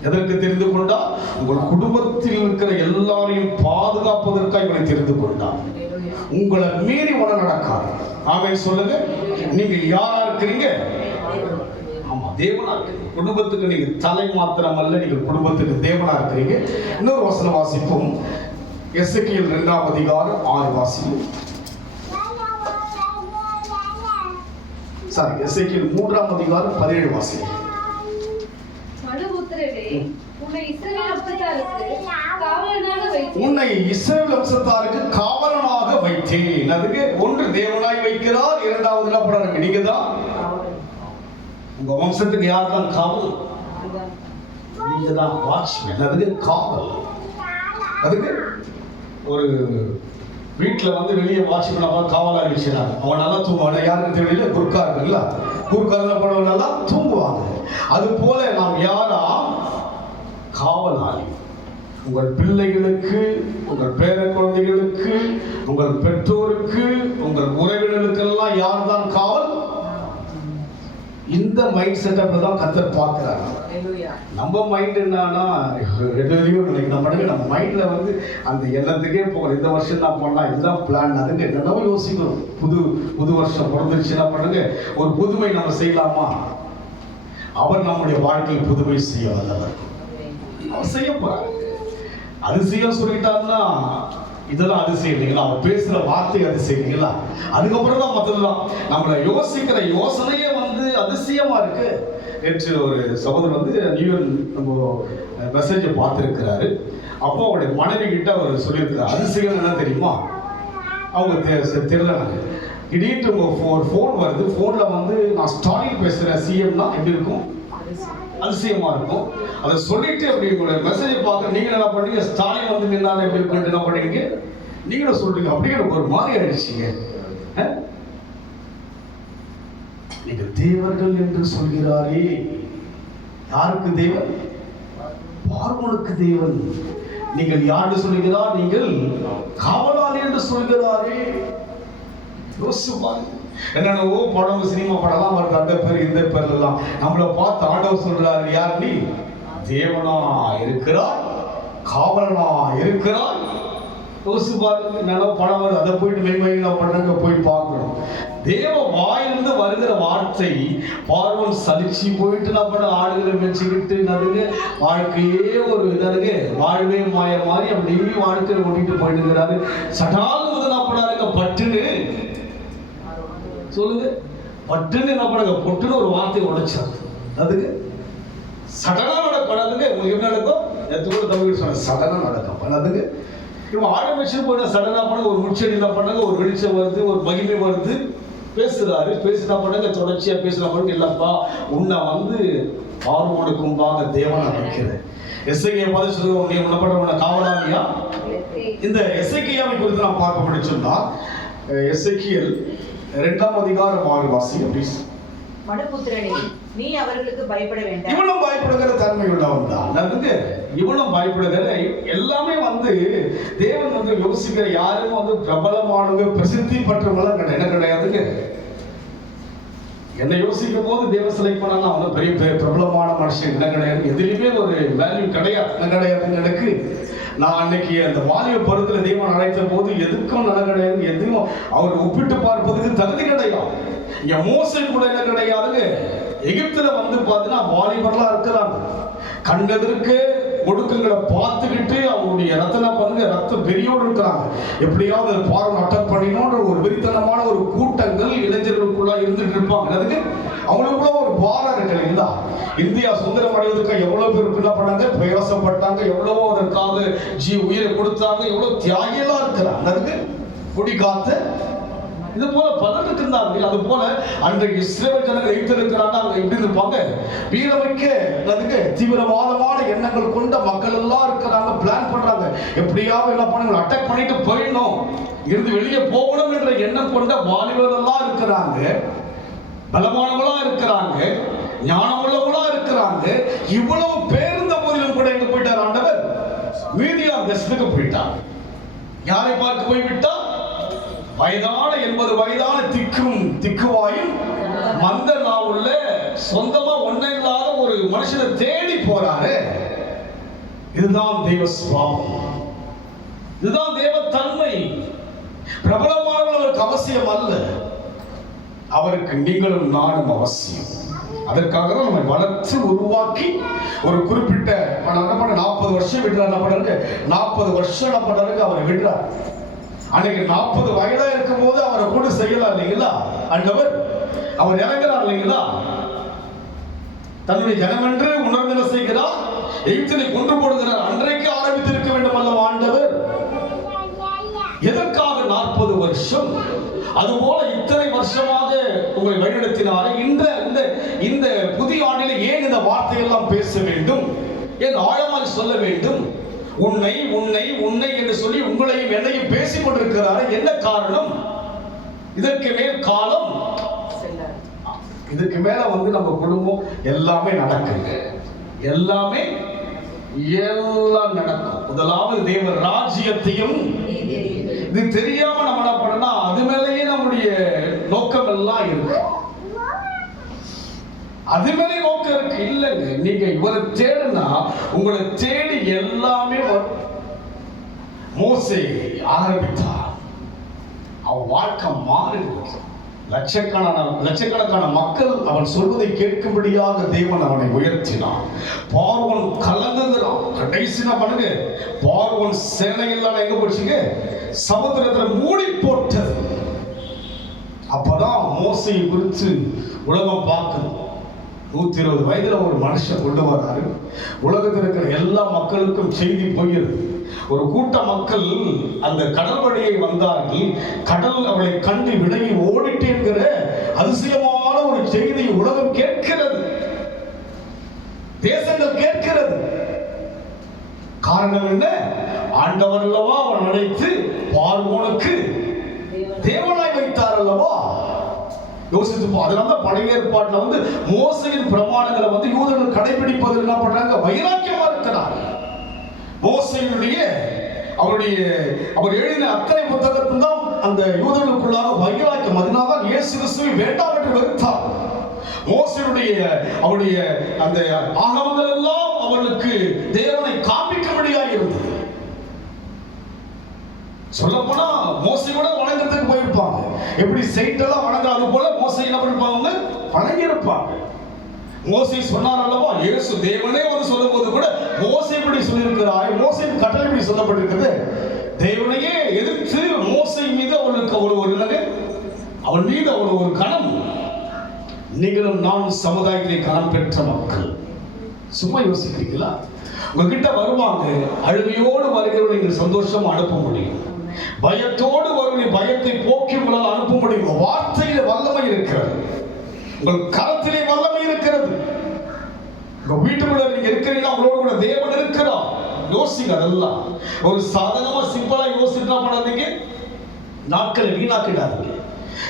எதற்கு தெரிந்து கொண்டார்? உங்கள் குடும்பத்தில் இருக்கிற எல்லாரையும் பாதுகாப்பதற்காக இவனை தெரிந்து கொண்டார். உங்களை மீறி ஒண்ணு நடக்காது. ஆமென் சொல்லுங்க. நீங்க யாரா இருக்கிறீங்க? ஆமா, தேவனா இருக்கிறீங்க. குடும்பத்துக்கு நீங்க தலை மாத்திரம் அல்ல, நீங்க குடும்பத்துக்கு தேவனா இருக்கிறீங்க. இன்னொரு வசனம் வாசிப்போம். எசேக்கியேல் 2ஆம் அதிகாரம் 6 வாசிப்போம். சாரி, எசேக்கியேல் 3ஆம் அதிகாரம் 17 வாசிப்போம். உன்னை இஸ்ரவேல் வம்சத்தாருக்கு காவலனாக வைத்தேன். அதுக்கு ஒன்று தேவனாய் வைக்கிறார், இரண்டாவது என்ன பண்றாங்க? நீங்க தான். உங்க வம்சத்துக்கு யார் தான் காவல்? நீங்க தான் வாட்ச்மேன். அதுக்கு காவல். அதுக்கு ஒரு வீட்டில் வந்து வெளியே வாட்ச்மேன் காவலாக வச்சுறாங்க. அவன் நல்லா தூங்குவாங்க. யாருக்கு தெரியல, குர்கா இருக்குல்ல, குர்கால போனவங்க நல்லா தூங்குவாங்க. அது போல நாம் யாரா? காவலாளி. உங்கள் பிள்ளைகளுக்கு, உங்கள் பேர குழந்தைகளுக்கு, உங்கள் பெற்றோருக்கு, உங்கள் உறவினர்களுக்கெல்லாம் யார் தான் காவல்? இந்த மைண்ட் செட்டப்ல தான் கர்த்தர் பார்க்கிறாங்க. நம்ம மைண்ட் என்னன்னா நம்ம மைண்ட்ல வந்து அந்த எண்ணத்துக்கே போகல. இந்த வருஷம் தான் பண்ணலாம், இதுதான் பிளான், அதுங்க என்னென்னோ யோசிக்கணும். புது வருஷம் பிறந்துச்சுன்னா பண்ணுங்க, ஒரு புதுமை நம்ம செய்யலாமா? அவர் நம்முடைய வாழ்க்கையில் புதுமை செய்ய வல்லவர். அவர் செய்ய போறாரு. அதிசயம் சொல்லிட்டாருன்னா இதெல்லாம் அதிசயம் இல்லைங்களா? அவர் பேசுற வார்த்தை அதிசயம் இல்லைங்களா? அதுக்கப்புறம் தான் மற்றதுலாம் நம்மளை யோசிக்கிற யோசனையே வந்து அதிசயமா இருக்கு. நேற்று ஒரு சகோதரர் வந்து நியூ நம்ம மெசேஜை பார்த்துருக்கிறாரு. அப்போ அவருடைய மனைவி கிட்ட அவர் சொல்லியிருக்கிறார். அதிசயம் என்ன தெரியுமா? அவங்க தெரியல. திடீர்னு ஒரு ஃபோன் வருது. ஃபோனில் வந்து நான் ஸ்டாலின் பேசுகிறேன் சிஎம்னா எப்படி இருக்கும்? அதிசயமா இருக்கும். அதை சொல்லிட்டு அப்படி உங்களுடைய மெசேஜை பார்க்க நீங்க என்ன பண்ணீங்க? ஸ்டாலின் வந்து நின்னாலும் எப்படி இருக்கு என்ன பண்ணீங்க? நீங்களும் சொல்றீங்க. அப்படியே எனக்கு ஒரு மாதிரி ஆயிடுச்சுங்க. நீங்கள் தேவர்கள் என்று சொல்கிறாரே. யாருக்கு தேவன்? பார்வோனுக்கு தேவன். நீங்கள் யாரு சொல்லுகிறார்? நீங்கள் காவலாளி என்று சொல்கிறாரே. யோசிச்சு பாருங்க. என்னென்னவோ படம், சினிமா படம்லாம் வருது, அந்த பேர் இந்த பேர்ல எல்லாம். நம்மளை பார்த்து ஆண்டவர் சொல்றாரு, யார் நீ? தேவனா இருக்கிறார், காவலனா இருக்கிறார். யோசிச்சு பாருங்க. என்னென்ன படம் வருது, அதை போயிட்டு மென்மையில பண்ணுங்க, போய் பார்க்கணும். தேவ வாயிலிருந்து வருகிற வார்த்தை பார்வன் சலிச்சு போயிட்டு நம்ம ஆடுகளை மெச்சிக்கிட்டு நடுங்க வாழ்க்கையே ஒரு இதாருங்க, வாழ்வே மாய மாதிரி அப்படியே வாழ்க்கையை ஓட்டிட்டு போயிட்டு இருக்கிறாரு. சடால் முதலாப்படாருங்க பட்டுன்னு சொல்லுங்க. பட்டுன்னு என்ன பண்ணுங்க, பொட்டுன்னு ஒரு வார்த்தையை உடைச்சாரு. அதுக்கு சடனா நடக்கூடாதுங்க. உங்களுக்கு எப்படி நடக்கும்? நேற்று கூட தமிழ் சொன்ன சடனா நடக்கும். அதுக்கு இவங்க ஆரம்பிச்சு போயிட்டு சடனா பண்ண ஒரு முச்செடி என்ன பண்ணாங்க, ஒரு வெளிச்சம் வருது, ஒரு மகிமை வருது, பேசுறாரு. பேசினா பண்ணுங்க, தொடர்ச்சியா பேசினா பண்ணுங்க. இல்லப்பா, உன்னை வந்து பார்வோனுக்கு முன்பாக தேவனா வைக்கிறேன். எசேக்கியா பார்த்து சொல்லுவோம், நீ என்ன பண்ற, உன்னை காவலாளியா? இந்த எசேக்கியாவை குறித்து நான் பார்க்க முடிச்சுன்னா எசேக்கியேல் 2ஆம் அதிகாரம் 6 வாசிங்க ப்ளீஸ். மனுபுத்திரனே, நீ அவர்களுக்கு பயப்பட வேண்டாம். இவனும் பயப்படுகிற தன்மை உள்ளவன் தான். அதுக்கு இவனும் பயப்படுகிற எல்லாமே வந்து தேவன் வந்து யோசிக்கிற யாரும் வந்து பிரபலமானவங்க, பிரசித்தி பெற்றவங்களாம் என்ன கிடையாதுங்க. என்ன யோசிக்கும் போது தேவ செலக்ட் பண்ணாலும் அவன் பெரிய பிரபலமான மனுஷன் என்ன கிடையாது. எதுலையுமே ஒரு வேல்யூ கிடையாது. என்ன கிடையாதுங்க எனக்கு. நான் அன்னைக்கு அந்த வாலிப பருவத்தில் தெய்வம் அழைத்த போது எதுக்கும் நட கிடையாது. எதுவும் அவர் ஒப்பிட்டு பார்ப்பதுக்கு தகுதி கிடையாது. இங்க மோசை கூட என்ன கிடையாதுங்க. எகிப்துல வந்து பார்த்தீங்கன்னா வாலிபர்லாம் இருக்கிறாங்க. கண்டதற்கு ஒடுக்கங்களை பார்த்துக்கிட்டு அவங்களுடைய ரத்தன பங்கு ரத்தம் பெரியோடு இருக்கிறாங்க. எப்படியாவது பார்வன் அட்டாக் பண்ணினோன்ற ஒரு வெறித்தனமான ஒரு கூட்டங்கள் இளைஞர்களுக்குள்ள இருந்துட்டு இருப்பாங்க. அதுக்கு அவங்களுக்குள்ள ஒரு பாரம் இருக்கு இல்லைங்களா? இந்தியா சுதந்திரம் அடைவதற்கு எவ்வளவு பேர் என்ன பண்ணாங்க, பிரயாசப்பட்டாங்க, எவ்வளவோ அதற்காக உயிரை கொடுத்தாங்க, எவ்வளவு தியாகிகளா இருக்கிறாங்க. அதுக்கு குடி காத்து இது போல பலர் இருந்தாங்க. அது போல அன்றைக்கு இஸ்ரவேல் ஜனங்கள் எய்திருக்கிறாங்க. அவங்க எப்படி இருப்பாங்க, வீரமிக்க அதுக்கு தீவிரவாதமான எண்ணங்கள் கொண்ட மக்கள் எல்லாம் இருக்கிறாங்க. பிளான் பண்றாங்க, எப்படியாவது என்ன பண்ண அட்டாக் பண்ணிட்டு போயிடணும், இருந்து வெளியே போகணும் என்ற எண்ணம் கொண்ட வாலிபர்கள் எல்லாம் இருக்கிறாங்க. பலமானவங்களா இருக்கிறாங்க, ஞானமுள்ளவங்களா இருக்கிறாங்க. இவ்வளவு பேருந்த போதிலும் கூட எங்க போயிட்டார் ஆண்டவர், மீதியா தேசத்துக்கு போயிட்டார். யாரை பார்க்க போய்விட்டா, வயதான 80 வயதான திக்குவாயும் மந்த நாவுள்ள சொந்தமா ஒன்னும் இல்லாத ஒரு மனுஷனை தேடி போறாரு. இதுதான் தெய்வ சுபாவம், இதுதான் தேவ தன்மை. பிரபலமானவர்கள் அவருக்கு அவசியம் அல்ல, அவருக்கு நீங்களும் நானும் அவசியம். அதற்காக தான் நம்ம வளர்த்து உருவாக்கி ஒரு குறிப்பிட்ட 40 வருஷம் விடுறாரு. 40 வருஷம் என்ன பண்றாரு, அவரை விடுறார். அன்னைக்கு 40 வயதா இருக்கும் போது அவரை கூட செய்யலாம் இல்லைங்களா ஆண்டவர், அவர் இறங்குறார் இல்லைங்களா? தன்னுடைய ஜனம் என்று உணர்ந்து செய்கிறார், எகிப்தினை கொன்று போடுகிறார். அன்றைக்கு ஆரம்பித்திருக்க வேண்டும் அல்லவா ஆண்டவர்? எதற்காக 40 வருஷம்? அதுபோல இத்தனை வருஷமாக உங்களை வழிநடத்தினாரே, இந்த புதிய ஆண்டிலே ஏன் இந்த வார்த்தையெல்லாம் பேச வேண்டும், ஏன் ஆழமாக சொல்ல வேண்டும்? உன்னை உன்னை உன்னை என்று சொல்லி உங்களையும் என்னையும் பேசிக் கொண்டிருக்கிறாரு. என்ன காரணம்? இதற்கு மேல் காலம், இதுக்கு மேல நம்ம குடும்பம் எல்லாமே நடக்குங்க, எல்லாமே எல்லாம் நடக்கும். முதலாவது தேவ ராஜ்யத்தையும் இது தெரியாம நம்ம என்ன பண்ணா, அது மேலேயே நம்முடைய நோக்கம் எல்லாம் இருக்கு, அது மேலே நோக்கம் இருக்கு. இல்லைங்க, நீங்க இவரை தேடுனா உங்களை தேடி எல்லாமே வரும். மோசே ஆரம்பித்தார், அவன் வாழ்க்கை மாறிடுச்சு. லட்சக்கணக்கான மக்கள் அவன் சொல்வதை கேட்கும்படியாக தேவன் அவனை உயர்த்தினான். பார்வோன் கலங்குகிறான். கடைசினா பண்ணுங்க, பார்வோன் சேனையெல்லாம் எங்க போச்சுங்க, சமுத்திரத்துல மூடி போட்டது. அப்பதான் மோசையை குறித்து உலகம் பார்க்குது. 120 வயதுல ஒரு மனுஷன் கொண்டு வராரு. உலகத்தில் இருக்கிற எல்லா மக்களுக்கும் செய்தி போகிறது. ஒரு கூட்ட மக்கள் அந்த கடல் வழியை வந்தார்கள். கடல் அவளை கண்டு விலகி ஓடிட்டேங்கிற அதிசயமான ஒரு செய்தி உலகம் கேட்கிறது, தேசங்கள் கேட்கிறது. காரணம் என்ன? ஆண்டவர் அல்லவா அவன் அழைத்து பார்வோனுக்கு தேவனாய் வைத்தார் அல்லவா. யோசித்துப்போம். அதனால பழைய ஏற்பாட்டுல மோசையின் பிரமாணங்களை யூதர்கள் கடைபிடிப்பது என்ன பண்றாங்க, வைராக்கியமா இருக்கிறார். மோசையுடைய அவர் எழுதின அத்தனை புத்தகத்தில் தான் அந்த யூதர்களுக்குள்ளாக வைராக்கியம். அதனால இயேசு கிறிஸ்துவை வேண்டாம் என்று வெறுத்தார். மோசையுடைய அவருடைய அந்த ஆகமங்கள் எல்லாம் அவர்களுக்கு தேவனை காண்பிக்கும்படியாக இருந்தது. சொல்ல போனா மோசை கூட வணங்குறதுக்கு போயிருப்பாங்க. எப்படி செயிட்டெல்லாம் வணங்காது போல மோசை என்ன பண்ணிருப்பாங்க, வணங்கி இருப்பாங்க. மோசை சொன்னார் அல்லவா, இயேசு தேவனே சொல்லும் போது கூட மோசை இப்படி சொல்லியிருக்கிறார், மோசையின் கட்டளை இப்படி சொல்லப்பட்டிருக்கிறது. தேவனையே எதிர்த்து மோசை மீது அவளுக்கு அவன் மீது அவள் ஒரு கணம். நீங்களும் நான் சமுதாயத்திலே கணம் பெற்ற மக்கள். சும்மா யோசிக்கிறீங்களா? உங்ககிட்ட வருவாங்க, அழுகையோடு வருகிறவனை நீங்கள் சந்தோஷமா அனுப்ப முடியும். பயத்தோடு வருவனை பயத்தை போக்கி உங்களால் அனுப்ப முடியும். வார்த்தையில வல்லமை இருக்கிறது, உங்கள் கரத்திலே வல்லமை இருக்கிறது. உங்க வீட்டுக்குள்ள நீங்க இருக்கிறீங்கன்னா உங்களோட கூட தேவன் இருக்கிறார். யோசிங்க. அதெல்லாம் ஒரு சாதகமா சிம்பிளா யோசிச்சா பண்ணாதீங்க, நாட்களை வீணாக்கிடாதீங்க.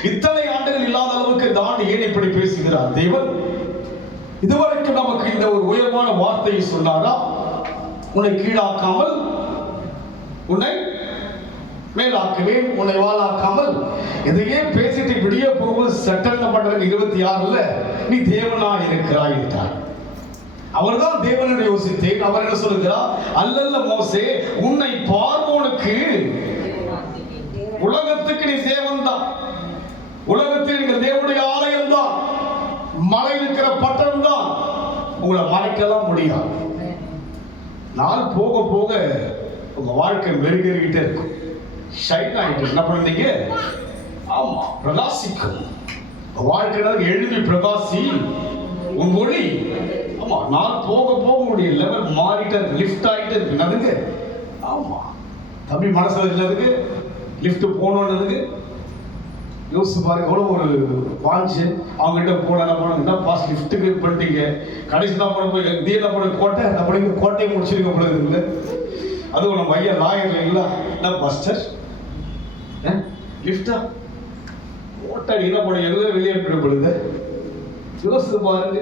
இத்தனை ஆண்டுகள் இல்லாத அளவுக்கு இந்த ஆண்டு ஏன் இப்படி பேசுகிறார் தேவன்? இதுவரைக்கும் நமக்கு இந்த ஒரு உயர்வான வார்த்தையை சொன்னாரா? உன்னை கீழாக்காமல் உன்னை மேலாக்குவேன், உன்னை வாழாக்காமல். இதையே பேசிட்டு விடிய போகும்போது சட்டன பண்றது 26ல நீ தேவனா இருக்கிறாய் என்றார். அவர்தான் தேவனை யோசித்தேன். அவர் என்ன சொல்லுகிறார்? அல்லல்ல மோசே, உன்னை பார்வோனுக்கு, உலகத்துக்கு நீ தேவன் தான், உலகத்தில் நீங்கள் தேவனுடைய ஆலயம் தான், மலை இருக்கிற பட்டம் தான், உங்களை மறைக்கலாம் முடியாது. நாள் போக போக உங்க வாழ்க்கை மெருகேறிக்கிட்டே இருக்கும். ஷைன் ஆகிட்டு என்ன பண்ணீங்க? ஆமா, பிரகாசிக்கும். வாழ்க்கையில எழுதி பிரகாசி உன் மொழி. ஆமா, நான் போக போக உடைய லெவல் மாறிட்டு லிஃப்ட் ஆகிட்டு இருக்கு. என்னதுங்க? ஆமா, தம்பி மனசுல இருக்கிறதுக்கு லிஃப்ட் போகணுன்னதுக்கு யோசிச்சு பாருங்க. எவ்வளோ ஒரு வாஞ்சு அவங்ககிட்ட போன என்ன பாஸ் லிஃப்ட்டுக்கு பண்ணிட்டீங்க. கடைசி தான் போன போய் தீன போன கோட்டை நான் போய் கோட்டையை முடிச்சிருக்க பொழுது. அதுவும் நம்ம ஐயா லாயர்ல இல்லை என்ன பாஸ்டர் லிஃப்டா கோட்டை என்ன போன எல்லாம் வெளியேற்ற பொழுது யோசிச்சு பாருங்க.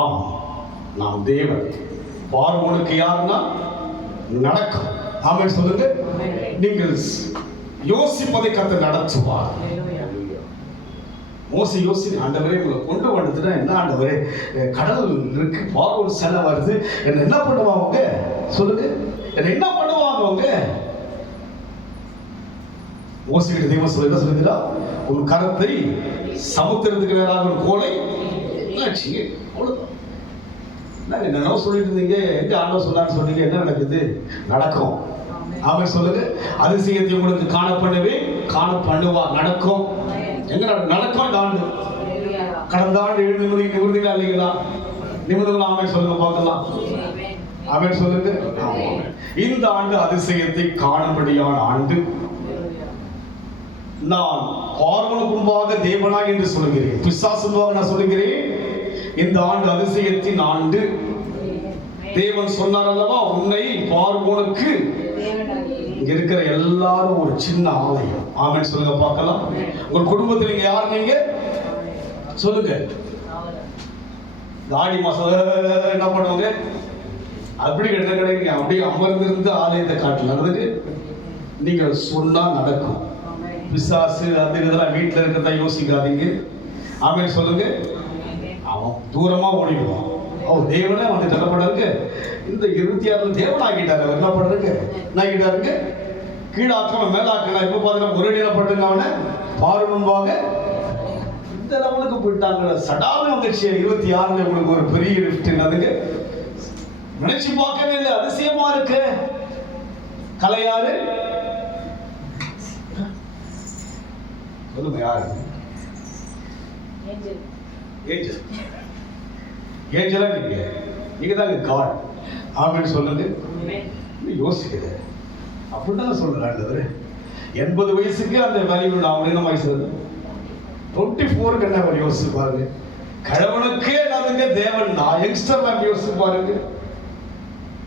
ஆமா, நாம் தேவன். பார்வோனுக்கு யாருன்னா நடக்கும். ஆமென் சொல்லுங்க. நீங்கள் யோசிப்பதை கர்த்தர் நடத்துவார். மோசே யோசி, ஆண்டவரே உங்களை கொண்டு வந்துட்டுனா என்ன ஆண்டவரே, கடல் இருக்கு, பார்வோன் செல்ல வருது, என்ன பண்ணுவாங்க சொல்லுங்க, என்ன பண்ணுவாங்க அவங்க? மோசைகிட்ட தெய்வம் சொல்ல என்ன சொல்லுகிறா, உன் கரத்தை சமுத்திரத்துக்கு நேராக ஒரு கோலை அவ்வளவுதான். என்ன சொல்லிட்டு இருந்தீங்க, எங்க ஆண்டவர் சொன்னான்னு சொன்னீங்க, என்ன நடக்குது? நடக்கும். ஆமென் சொல்லுங்க. அதிசயத்தை உங்களுக்கு காண பண்ணுவா. நடக்கும். எங்க நடக்கும்? இந்த ஆண்டு, கடந்த ஆண்டு 7 நிமிடங்களா இல்லைங்களா? நிமிடங்களா? ஆமென் சொல்லுங்க பார்க்கலாம். ஆமென் சொல்லுங்க. இந்த ஆண்டு அதிசயத்தை காணும்படியான ஆண்டு. நான் பார்வோனுக்கு முன்பாக தேவனாய் என்று சொல்கிறேன், பிசாசு முன்பாக நான் சொல்கிறேன். இந்த ஆண்டு அதிசயத்தின் ஆண்டு. தேவன் சொன்னார் அல்லவா, உன்னை பார்வோனுக்கு. இங்க இருக்கிற எல்லாரும் ஒரு சின்ன ஆலயம். ஆமென் சொல்லுங்க பார்க்கலாம். உங்க குடும்பத்தில் நீங்க யார்? நீங்க சொல்லுங்க. ஆடி மாசம் என்ன பண்ணுவாங்க? அப்படி என்ன கிடையாது, அப்படியே அமர்ந்திருந்து ஆலயத்தை காட்டலான்றதுக்கு நீங்க சொன்னா நடக்கும். பிசாசு அது இதெல்லாம் வீட்டில் இருக்கிறதா யோசிக்காதீங்க. ஆமென் சொல்லுங்க. அவன் தூரமா ஓடிடுவான். அவன் தேவனே வந்து தரப்படுறாங்க. இந்த 26 தேவன் ஆகிட்டாரு. அவர் என்ன பண்றாங்க? ஆகிட்டாருங்க. கீழாக்காம மேலாக்கலாம். இப்ப பாத்தீங்கன்னா ஒரு அடி என்ன பண்ணுங்க, அவனை பாரு முன்பாக இந்த லெவலுக்கு போயிட்டாங்க. சடாலும் வந்துச்சு 26 உங்களுக்கு ஒரு பெரிய லிஃப்ட். என்னதுங்க? நினைச்சு பார்க்கவே இல்லை. அதிசயமா இருக்கு. கலையாரு சொல்லுங்க, யாரு? ஏஞ்சல். ஏஞ்சலா நீங்க தாங்க காட். ஆமென் சொல்லுங்க. யோசிக்குது அப்படிதான் சொல்றாரு. 80 வயசுக்கு அந்த வேல்யூ நான் என்ன வயசு 24க்கு என்ன யோசிச்சு பாருங்க. கடவுளுக்கே நாங்க தேவன் நான் யங்ஸ்டர் நான் யோசிச்சு பாருங்க.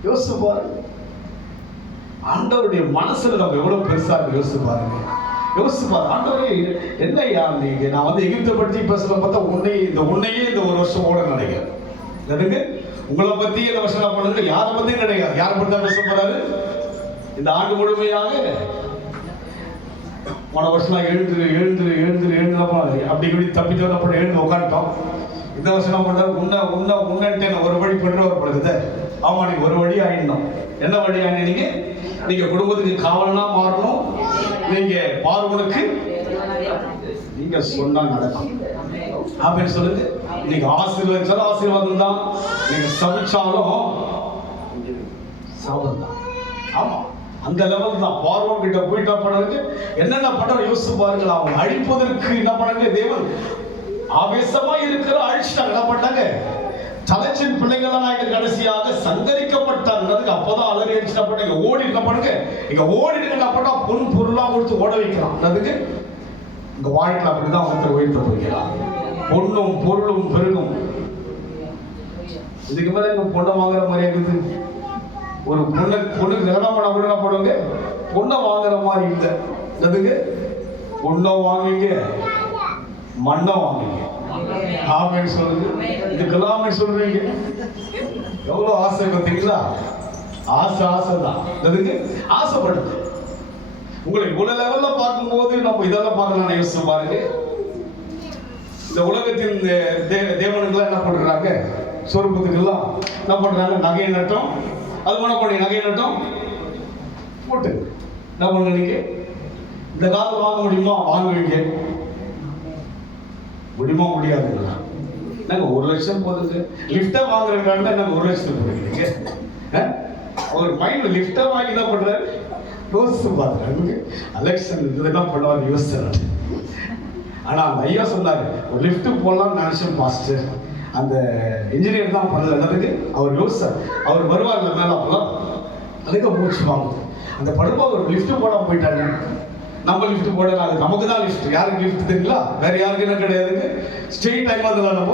யோசிச்சு பாருங்க. ஆண்டவருடைய மனசுல நம்ம எவ்வளவு பெருசா இருக்கு யோசிச்சு பாருங்க. யோசிச்சு பாரு. ஆண்டவரே என்னையா நீங்க, நான் வந்து எகிப்தை பற்றி பேசுற பார்த்தா உன்னையே இந்த ஒரு வருஷம் ஓட நினைக்கிறேன். எதுங்க உங்களை பத்தி இந்த வருஷம் நான் பண்ணுங்க, யாரை பத்தியும் கிடையாது. யாரை பத்தி தான் பேச போறாரு? இந்த ஆண்டு முழுமையாக போன வருஷம் நான் எழுந்து அப்படி இப்படி தப்பி தோணப்பட எழுந்து உட்காந்துட்டோம். இந்த வருஷம் நான் பண்ற உன்னன்ட்டு ஒரு வழி பண்றவர் படுக்குது. ஆமா, நீங்க ஒரு வழி ஆயிடணும். என்ன வழி ஆயினீங்க? நீங்க குடும்பத்துக்கு காவலனா மாறணும். நீங்க பார்வனுக்கு நீங்க சொன்னா நடக்கும். ஆமென் சொல்லுங்க. நீங்க ஆசீர்வதிச்சாலும் ஆசீர்வாதம் தான், நீங்க சபிச்சாலும் சாபம் தான். ஆமா, அந்த லெவல் தான். பார்வன் கிட்ட போயிட்டா பண்ணாங்க. என்னென்ன பண்ண யோசிச்சு பாருங்க. அவங்க அழிப்பதற்கு என்ன பண்ணாங்க? தேவன் ஆவேசமா இருக்கிற அழிச்சிட்டாங்க. என்ன பண்ணாங்க? தலைச்சின் பிள்ளைகள் கடைசியாக சங்கரிக்கப்பட்டாங்க. அப்பதான் அலறி அடிச்சுட்டா ஓடி என்ன பண்ணுங்க, இங்க ஓடிட்டு பண்ணா பொன் பொருளா கொடுத்து ஓட வைக்கலாம். அதுக்கு இந்த வாழ்க்கையில் அப்படிதான் ஒருத்தர் உயர்த்த போகிறார். பொண்ணும் பொருளும் பெருகும். இதுக்கு மேல இங்க பொண்ணை வாங்குற மாதிரி இருக்குது. ஒரு பொண்ணுக்கு நிலம் பண்ண கூட என்ன பண்ணுவாங்க? பொண்ணை வாங்குற மாதிரி இல்லை. அதுக்கு பொண்ணை வாங்குவீங்க, மண்ணை வாங்குவீங்க. ஆமென் சொல்லுங்க. இதுக்கெல்லாம் ஆமென் சொல்றீங்க. எவ்வளவு ஆசை பார்த்தீங்களா? ஆசைதான். அதுக்கு ஆசைப்படுது. உங்களை இவ்வளவு லெவல்ல பார்க்கும்போது நம்ம இதெல்லாம் பார்க்கலாம். யோசிச்சு பாருங்க. இந்த உலகத்தின் தேவனுக்கெல்லாம் என்ன பண்றாங்க? சொருபத்துக்கெல்லாம் என்ன பண்றாங்க? நகை நட்டம். அது என்ன பண்ணி நகை நட்டம் போட்டு என்ன பண்ணுங்க? இந்த காலத்துல வாங்க முடியுமா? வாங்குவீங்க. முடியுமா? முடியாதுங்களா? நாங்க 1 லட்சம் போதுங்க. லிஃப்டா வாங்குறதுக்காக நாங்க 1 லட்சத்துக்கு போறீங்க. ஒரு மைண்ட் லிஃப்டா வாங்கி என்ன பண்றாரு? யோசிச்சு பாருங்க. எலெக்ஷன் இதெல்லாம் பண்ணுவாங்க. யோசிச்சு ஆனா அந்த ஐயா சொன்னாரு, ஒரு லிஃப்ட் போடலாம்னு நினைச்சேன் பாஸ்டர், அந்த இன்ஜினியர் தான் பண்ணல. என்னதுக்கு அவர் யோசிச்சார், அவர் வருவார்ல மேல, அப்பெல்லாம் அதுக்கு மூச்சு வாங்கும். அந்த படுப்பா ஒரு லிஃப்ட் போடாம போயிட்டாங்க. நம்ம லிஃப்ட் போட, அது நமக்கு தான் லிஃப்ட். யாருக்கு லிஃப்ட் தெரியுங்களா? வேற யாருக்கு என்ன கிடையாதுங்க. ஸ்ட்ரெயிட் டைம் அதில் நம்ம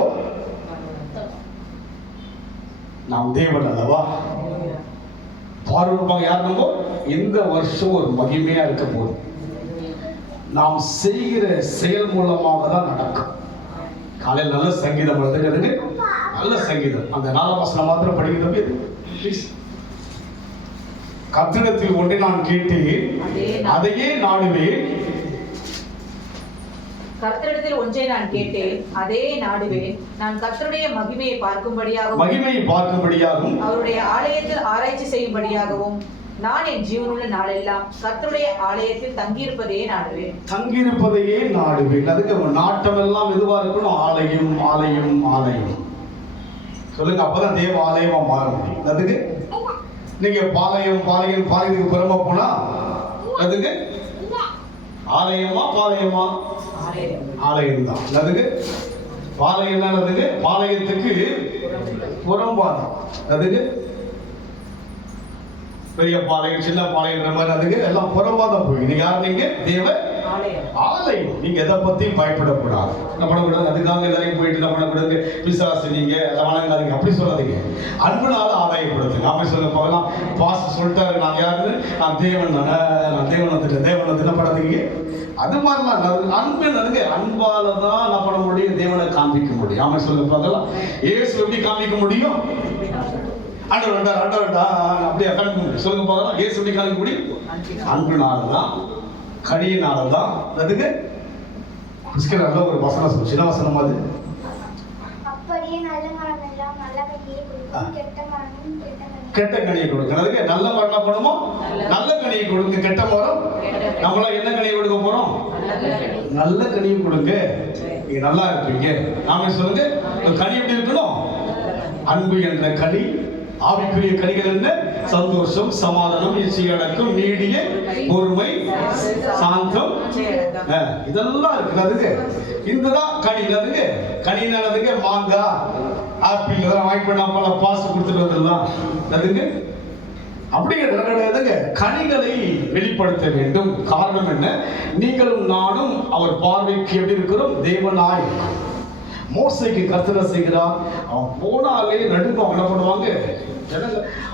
நாம் தேவன் அல்லவா? பார்வைப்பாங்க யார்? நம்ம இந்த வருஷம் ஒரு மகிமையா இருக்க போகுது. நாம் செய்கிற செயல் மூலமாக தான் நடக்கும். காலையில் நல்ல சங்கீதம் எழுதுங்கிறது, நல்ல சங்கீதம். அந்த 4ஆம் வசனம் மாத்திரம் படிக்கிறது ப்ளீஸ். கர்த்தரிடத்தில் ஒன்றை நான் கேட்டேன், அதையே நாடுவேன். கர்த்தரிடத்தில் ஒன்றை நான் கேட்டேன், அதே நாடுவேன். நான் கர்த்தருடைய மகிமையை பார்க்கும்படியாகவும் அவருடைய ஆலயத்தில் ஆராய்ச்சி செய்யும்படியாகவும் நான் என் ஜீவனுள்ள நாளெல்லாம் கர்த்தருடைய ஆலயத்தில் தங்கியிருப்பதையே நாடுவேன். அதுக்கு நாட்டம் எல்லாம் எதுவா இருக்கணும்? ஆலயம், ஆலயம், ஆலயம். சொல்லுங்க, அப்பதான் தேவ ஆலயமா மாற முடியும். அதுக்கு நீங்க பாளையத்துக்கு புறமா போனா அதுக்கு ஆலயமா பாளையமா? ஆலயம் தான். அதுக்கு பாளையம் தான். அதுக்கு பாளையத்துக்கு புறம்பாதான். அதுக்கு பெரிய பாளையம், சின்ன பாளையம் மாதிரி, அதுக்கு எல்லாம் புறம்பாதான் போய். நீங்க யார்? நீங்க தேவ ஆலயம். நீங்க எதை பத்தியும் பயப்படக்கூடாது. என்ன பண்ணக்கூடாது? அதுக்காக எல்லாரையும் போயிட்டு என்ன பண்ணக்கூடாது? பிசாசு நீங்க எல்லாம் வணங்காதீங்க, அப்படி சொல்லாதீங்க. அன்புனால ஆதாயப்படுத்துங்க. அப்படி சொல்ல போகலாம். பாஸ்டர் சொல்லிட்டாரு, நான் யாருன்னு? நான் தேவன் தானே, நான் தேவன் வந்துட்டு என்ன பண்ணாதீங்க. அது மாதிரிலாம் அன்பு நடுங்க. அன்பால தான் என்ன பண்ண முடியும்? தேவனை காண்பிக்க முடியும். ஆமா சொல்ல பார்க்கலாம். இயேசு எப்படி காண்பிக்க முடியும்? ஆண்டவன்டா அப்படியே காண்பிக்க முடியும். சொல்லுங்க பார்க்கலாம். இயேசு எப்படி காண்பிக்க முடியும்? அன்புனாலதான், கனியினாலதான். அதுக்கு நல்ல ஒரு வசனம் சொல்லு, சின்ன வசனம் அது. அப்படியே நல்ல மரம் எல்லாம் நல்ல கனியை கொடுக்கும், கெட்ட கனியை கொடுக்கும். அதுக்கு நல்ல மரம் என்ன பண்ணுமோ? நல்ல கனியை கொடுங்க. கெட்ட மரம் நம்மளா என்ன கனியை கொடுக்க போறோம்? நல்ல கனியை கொடுங்க. நீங்க நல்லா இருப்பீங்க. நாம சொல்லுங்க, கனி எப்படி இருக்கணும்? அன்பு என்ற கனி. ஆவிக்குரிய கனிகள் என்ன? சந்தோஷம், சமாதானம், இச்சையடக்கம், நீடிய பொறுமை, சாந்தம், இதெல்லாம் இருக்கு. அதுக்கு இதுதான் கனி. அதுக்கு கனினதுக்கு மாங்காய், ஆப்பிள் இதெல்லாம் வாங்கி பண்ண பல பாஸ் கொடுத்துட்டு வந்துடலாம். அதுக்கு அப்படியே நடக்கிறதுங்க. கனிகளை வெளிப்படுத்த வேண்டும். காரணம் என்ன? நீங்களும் நானும் அவர் பார்வைக்கு எப்படி இருக்கிறோம்? தேவனாய். மோசைக்கு கர்த்தர் செய்கிறார். அவன் போனாலே நடுங்க என்ன பண்ணுவாங்க?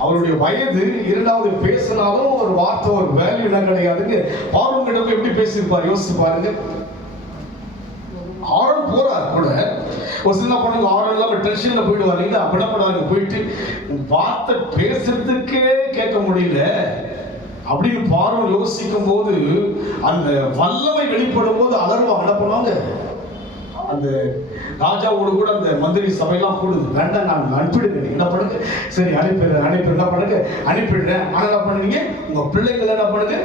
அவருடைய வயது 2வது பேசினாலும் ஒரு வார்த்தை, ஒரு வேல்யூ என்ன கிடையாதுங்க. பார்வன் கிட்ட எப்படி பேசியிருப்பார் யோசிச்சு பாருங்க. ஆரன் போறார் கூட ஒரு சின்ன பொண்ணுங்க ஆரன் இல்லாம டென்ஷன்ல போயிடுவாங்க. அப்படி என்ன பண்ணுவாங்க? போயிட்டு வார்த்தை பேசுறதுக்கே கேட்க முடியல அப்படின்னு பார்வன் யோசிக்கும் போது, அந்த வல்லமை வெளிப்படும் போது அலர்வா என்ன பண்ணுவாங்க? அந்த ராஜாவோடு கூட அந்த மந்திரி சபையெல்லாம் கூடுது. வேண்டாம், நான் அனுப்பிடுங்க. நீங்க என்ன பண்ணுங்க? சரி, அனுப்பி என்ன பண்ணுங்க? அனுப்பிடுறேன். ஆனா என்ன பண்ணுவீங்க? உங்க பிள்ளைங்களை என்ன பண்ணுங்க?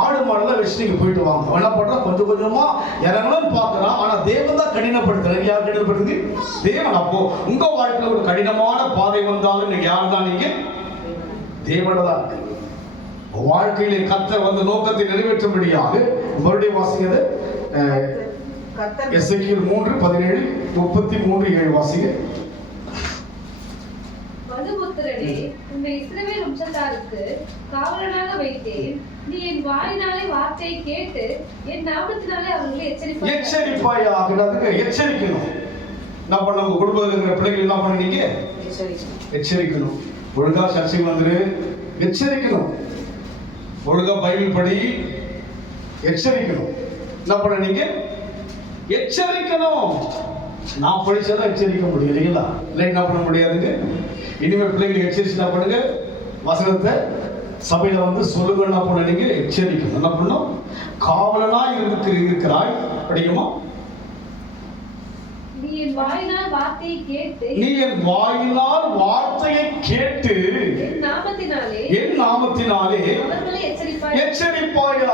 ஆடு மாடெல்லாம் வச்சு நீங்க போயிட்டு வாங்க. என்ன பண்றா? கொஞ்சம் கொஞ்சமா இறங்கணும்னு பாக்குறான். ஆனா தேவன் தான் கடினப்படுத்துறாரு. யார் கடினப்படுத்துது? தேவன். அப்போ உங்க வாழ்க்கையில ஒரு கடினமான பாதை வந்தாலும் நீங்க யார் தான்? நீங்க தேவனதான் இருக்கு. வாழ்க்கையிலே கர்த்தர் வந்து நோக்கத்தை நிறைவேற்றும்படியாக மறுபடியும் வாசிக்கிறது. எசேக்கியேல் 3:17-33 வாசிங்க. மனுபுத்திரனே, உன்னை இஸ்ரவேல் வம்சத்தாருக்கு காவலனாக வைத்தேன். நீ என் வாயினாலே வார்த்தையை கேட்டு என் நாமத்தினாலே அவர்களை எச்சரிப்பாயாக. எச்சரிக்கணும். என்ன பண்ண? உங்க குடும்பத்தில் இருக்கிற பிள்ளைகள் என்ன பண்ணீங்க? எச்சரிக்கணும். ஒழுங்கா சர்ச்சைக்கு வந்துரு, எச்சரிக்கணும். ஒழுங்கா பைபிள் படி, எச்சரிக்கணும். என்ன பண்ண? நீங்க எச்சரிக்கணும். நான் படிச்சாதான் எச்சரிக்க முடியும் இல்லைங்களா? இல்லை என்ன பண்ண முடியாதுங்க. இனிமேல் பிள்ளைங்களுக்கு எச்சரிச்சு என்ன பண்ணுங்க? வசனத்தை சபையில வந்து சொல்லுங்க. என்ன பண்ண? நீங்க எச்சரிக்கணும். என்ன பண்ணும்? காவலனா இருக்கிறாய். படிக்குமா? நீ என் வாயினால் வார்த்தையை கேட்டு என் நாமத்தினாலே அவர்களை எச்சரிப்பாயாக.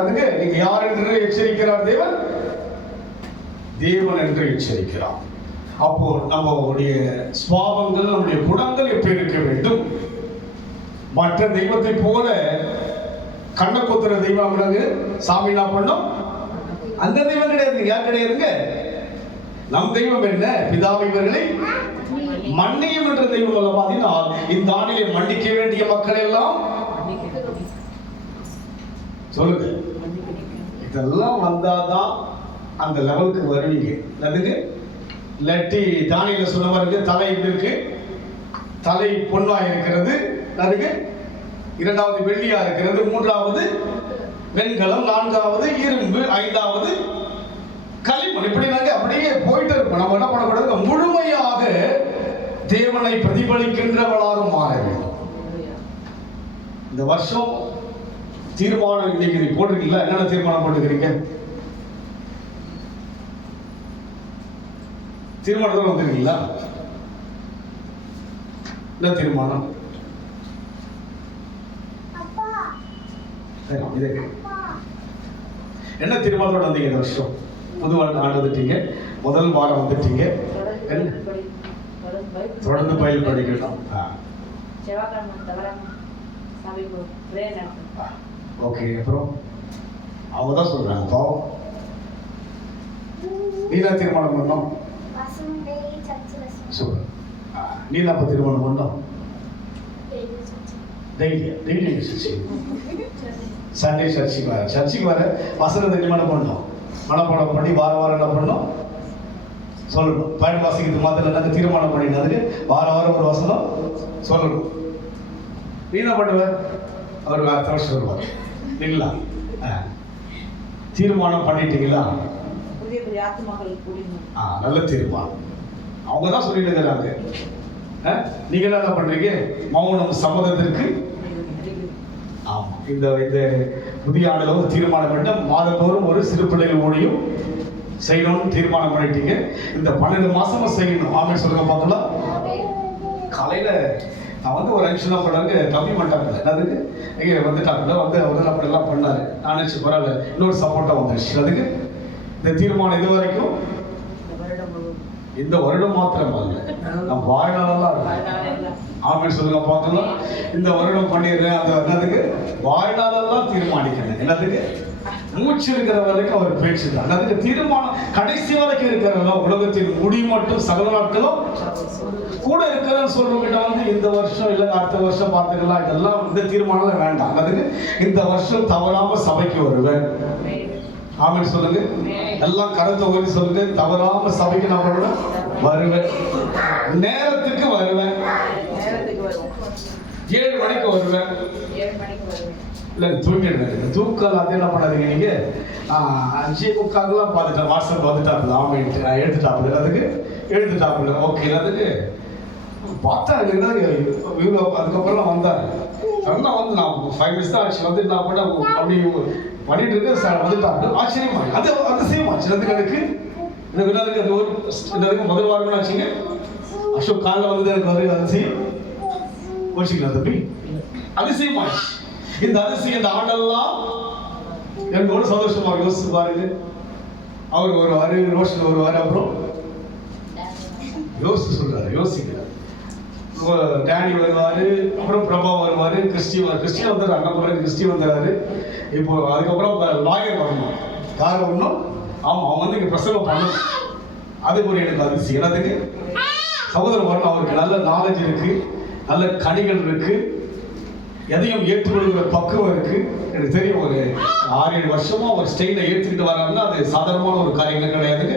அதுங்க நீங்க யார் என்று எச்சரிக்கிறார்? தேவன். தேவன் என்று எச்சரிக்கிறார். அப்போ நம்முடைய சுபாவங்கள், நம்முடைய குணங்கள் எப்படி இருக்க வேண்டும்? மற்ற தெய்வத்தை போல கண்ண கொத்துற தெய்வம் சாமி என்ன பண்ணும்? அந்த தெய்வம் கிடையாது. யார் கிடையாதுங்க? நம் தெய்வம் என்ன? பிதாவை இவர்களை மன்னியும் என்ற தெய்வம் அல்ல. பார்த்தீங்கன்னா இந்த ஆண்டிலே மன்னிக்க வேண்டிய மக்கள் எல்லாம் சொல்லுங்க. இதெல்லாம் வந்தாதான் அந்த லெவலுக்கு வருவீங்க. அதுங்க இல்லாட்டி தானியில சொன்ன மாதிரி தலை எப்படி இருக்கு? தலை பொண்ணா இருக்கிறது, அதுக்கு இரண்டாவது வெள்ளியா இருக்கிறது, மூன்றாவது வெண்கலம், நான்காவது இரும்பு, ஐந்தாவது களிமண். இப்படி நாங்க அப்படியே போயிட்டு இருப்போம். நம்ம என்ன பண்ணக்கூடாது? முழுமையாக தேவனை பிரதிபலிக்கின்றவளாக மாற வேண்டும். இந்த வருஷம் தீர்மானம் இன்னைக்கு நீ போட்டுருக்கீங்களா? என்னென்ன தீர்மானம் போட்டுக்கிறீங்க? தீர்மானத்தோட வந்துருக்கீங்களா? என்ன தீர்மானம்? என்ன தீர்மானத்தோட வந்தீங்க இந்த வருஷம்? புது ஆண்டு வந்துட்டீங்க, முதல் வாரம் வந்துட்டீங்க. தொடர்ந்து பயில் படிக்கணும். ஓகே, அப்புறம் அவங்க தான் சொல்றாங்க பாவம். நீ தான் தீர்மானம் பண்ணோம். சூப்பர். நீ தான் அப்ப தீர்மானம் பண்ணோம். டெய்லி சண்டே சர்ச்சுக்கு வர வசனத்தை தீர்மானம் பண்ணோம். மனப்பாடம் பண்ணி வாரம் என்ன பண்ணோம் சொல்லணும். பயன் வாசிக்கிறது மாத்திரம் என்ன தீர்மானம் பண்ணினதுக்கு வாரம் ஒரு வசனம் சொல்லணும். நீ என்ன பண்ணுவ? அவர் அடுத்த வருஷம் வருவார் இல்லைங்களா? தீர்மானம் பண்ணிட்டீங்களா? நல்ல தீர்மானம். அவங்க தான் சொல்லிட்டு இருக்கிறாங்க. நீங்க என்ன பண்றீங்க? மௌனம் சம்மதத்திற்கு. ஆமா, இந்த புதிய ஆண்டுல ஒரு தீர்மானம் பண்ண மாதந்தோறும் ஒரு சிறு பிள்ளைகள் ஊழியம் செய்யணும்னு தீர்மானம் பண்ணிட்டீங்க. இந்த 12 மாசமா செய்யணும். ஆமென் சொல்லுங்க பார்க்கலாம். காலையில நான் ஒரு அஞ்சு தான் பண்ணாங்க. தம்பி மாட்டாங்க அதுக்கு இங்கே வந்துட்டாங்க. அவர் அப்படி எல்லாம் பண்ணாரு. நான் நினைச்சு பரவாயில்ல, இன்னொரு சப்போர்ட்டா வந்துருச்சு. அதுக்கு இந்த தீர்மானம் இது வரைக்கும் இந்த வருடம் மாத்திரம் அல்ல, நான் வாழ்நாளெல்லாம் ஆமென் சொல்லுங்க பார்க்கலாம். இந்த வருடம் பண்ணிடுறேன். அந்த என்னதுக்கு வாழ்நாளெல்லாம் தீர்மானிக்கிறேன். என்னதுக்கு மூச்சு இருக்கிற வரைக்கும் அவர் பேச்சு தான். அதுக்கு தீர்மானம் கடைசி வரைக்கும் இருக்கிறதா? உலகத்தின் முடி மட்டும் சகல நாட்களும் கூட இருக்கிறன்னு சொல்றவங்கிட்ட இந்த வருஷம் இல்லை அடுத்த வருஷம் பார்த்துக்கலாம், இதெல்லாம் இந்த தீர்மானம் வேண்டாம். அதுக்கு இந்த வருஷம் தவறாம சபைக்கு வருவேன். ஆமென் சொல்லுங்க. எல்லாம் கருத்தை ஓடி சொல்லுங்க. தவறாம சபைக்கு நான் வருவேன். நேரத்துக்கு வருவேன். 7 மணிக்கு வருவேன். இல்லை தூங்கிடுவேன். தூக்கம் அது என்ன பண்ணாதீங்க. நீங்க 5:45 பார்த்துட்டேன். வாட்ஸ்அப் வந்துட்டாப்புல. ஆமென் எடுத்துட்டாப்புல. அதுக்கு எடுத்துட்டாப்புல. ஓகே, அதுக்கு பார்த்தா அதுக்கப்புறம் வந்தாரு. அதெல்லாம் நான் 5 மினிட்ஸ் தான் ஆச்சு. நான் கூட அப்படி பண்ணிட்டு இருக்க வந்துட்டாங்க. ஆச்சரியமா அது அதிசயமாச்சு. எனக்கு அது ஒரு முதல் வாரம் ஆச்சுங்க. அசோக் காலைல வந்து எனக்கு அதிசயம் வச்சுக்கலாம் தம்பி. அதிசயமாச்சு. இந்த அதிசயம் இந்த ஆண்டெல்லாம் எனக்கு ஒரு சந்தோஷமா யோசிச்சு பாருங்க. அவர் வருவாரு, ரோஷன் வருவாரு, அப்புறம் யோசிச்சு சொல்றாரு, யோசிக்கிறார். டேனி வருவாரு, அப்புறம் பிரபா வருவாரு, கிறிஸ்டின் வந்துடுறாரு. அண்ணன் கிறிஸ்டி வந்துடுறாரு. இப்போ அதுக்கப்புறம் லாயர் வரணும். யார் வரணும்? ஆமா, அவங்க இங்க பிரசங்கம் பண்ணணும். அது ஒரு எனக்கு அதிசயம். என்னதுக்கு சகோதரர் வரணும். அவருக்கு நல்ல நாலேஜ் இருக்கு, நல்ல கனிகள் இருக்கு, எதையும் ஏற்றுக்கொள்கிற பக்குவம் இருக்கு. எனக்கு தெரியும். ஒரு 6-7 வருஷமா ஒரு ஸ்டைலை ஏற்றுக்கிட்டு வராங்கன்னா அது சாதாரணமான ஒரு காரியங்கள் கிடையாதுங்க.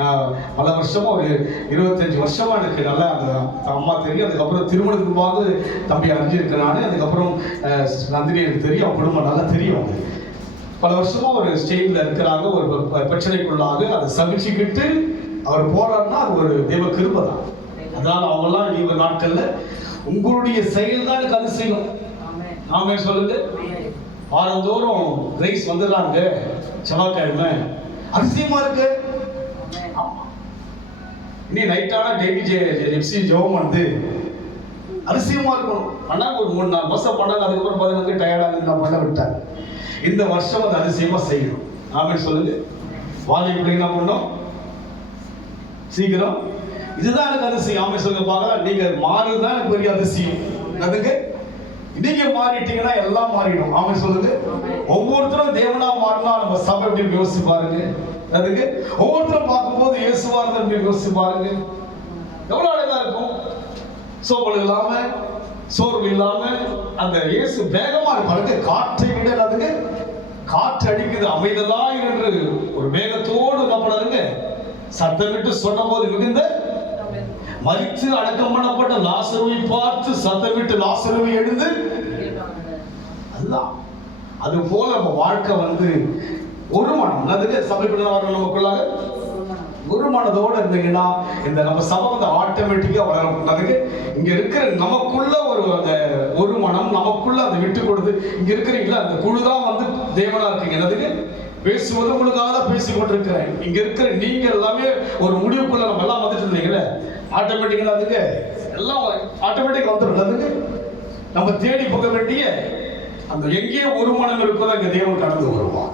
நான் பல வருஷமா ஒரு 25 வருஷமா எனக்கு நல்லா அந்த அம்மா தெரியும். அதுக்கப்புறம் திருமணத்துக்கு போது தம்பி அறிஞ்சிருக்கேன் நான். அதுக்கப்புறம் நந்தினி எனக்கு தெரியும். அவங்க குடும்பம் நல்லா தெரியும். பல வருஷமா ஒரு ஸ்டேஜில் இருக்கிறாங்க. ஒரு பிரச்சனைக்குள்ளாக அதை சகிச்சுக்கிட்டு அவர் போறாருன்னா அது ஒரு தெய்வ கிருபை தான். அதனால அவங்கெல்லாம் நீங்க நாட்கள்ல உங்களுடைய செயல் தான் எனக்கு அதிசயம். நாம சொல்லுங்க. வாரந்தோறும் ரைஸ் வந்துடுறாங்க செவ்வாய்க்கிழமை. அதிசயமா இருக்கு. இனி நைட்டான டெய்லி எஃப்சி ஜோம் வந்து அதிசயமா இருக்கணும். பண்ணாங்க ஒரு 3-4 மாசம் பண்ணாங்க. அதுக்கப்புறம் பார்த்தீங்கன்னா டயர்டாக நான் பண்ண விட்டாங்க. இந்த வருஷம் அது அதிசயமா செய்யணும். ஆமென் சொல்லுங்க. வாழை பிள்ளைங்க என்ன பண்ணோம் சீக்கிரம். இதுதான் எனக்கு அதிசயம். ஆமென் சொல்லுங்க பார்க்கலாம். நீங்க மாறுதான் எனக்கு பெரிய அதிசயம். அதுக்கு நீங்க மாறிட்டீங்கன்னா எல்லாம் மாறிடும். ஆமா சொல்லுங்க. ஒவ்வொருத்தரும் தேவனா மாறினா நம்ம சபை எப்படி யோசிச்சு பாருங்க. அதுக்கு ஒவ்வொருத்தரும் பார்க்கும்போது இயேசுவா இருந்தா எப்படி யோசிச்சு பாருங்க. எவ்வளவு அழகா இருக்கும். சோம்பல் இல்லாம, சோர்வு இல்லாம அந்த இயேசு வேகமா பாருங்க. காற்றை விட அதுக்கு காற்று அடிக்குது, அமைதலா என்று ஒரு வேகத்தோடு நம்மளுங்க சத்தமிட்டு சொன்ன போது மிகுந்த மரித்து அடக்கம் பண்ணப்பட்ட லாசருவை பார்த்து சத்தமிட்டு லாசருவை எழுந்து அதுதான். அது போல நம்ம வாழ்க்கை வந்து ஒரு மனம் அதுக்கு சபைக்குள்ள வர நமக்குள்ளாக ஒரு மனதோடு இருந்தீங்கன்னா இந்த நம்ம சபை வந்து ஆட்டோமேட்டிக்கா வளரும். அதுக்கு இங்க இருக்கிற நமக்குள்ள அந்த ஒரு மனம் நமக்குள்ள அந்த விட்டு கொடுத்து இங்க இருக்கிறீங்களா அந்த குழுதான் வந்து தேவனா இருக்கீங்க. அதுக்கு பேசுவது உங்களுக்காக தான் பேசி கொண்டிருக்கிறேன். இங்க இருக்கிற நீங்க எல்லாமே ஒரு முடிவுக்குள்ள நம்ம எல்லாம் வந்துட்டு இருந்தீங்களே ஆட்டோமேட்டிக்கா அதுக்கு எல்லாம் ஆட்டோமேட்டிக் வந்துடும். அதுக்கு நம்ம தேடி போக வேண்டிய அந்த எங்கே ஒரு மனம் இருக்கிறதோ அங்க தேவன் கடந்து வருவான்.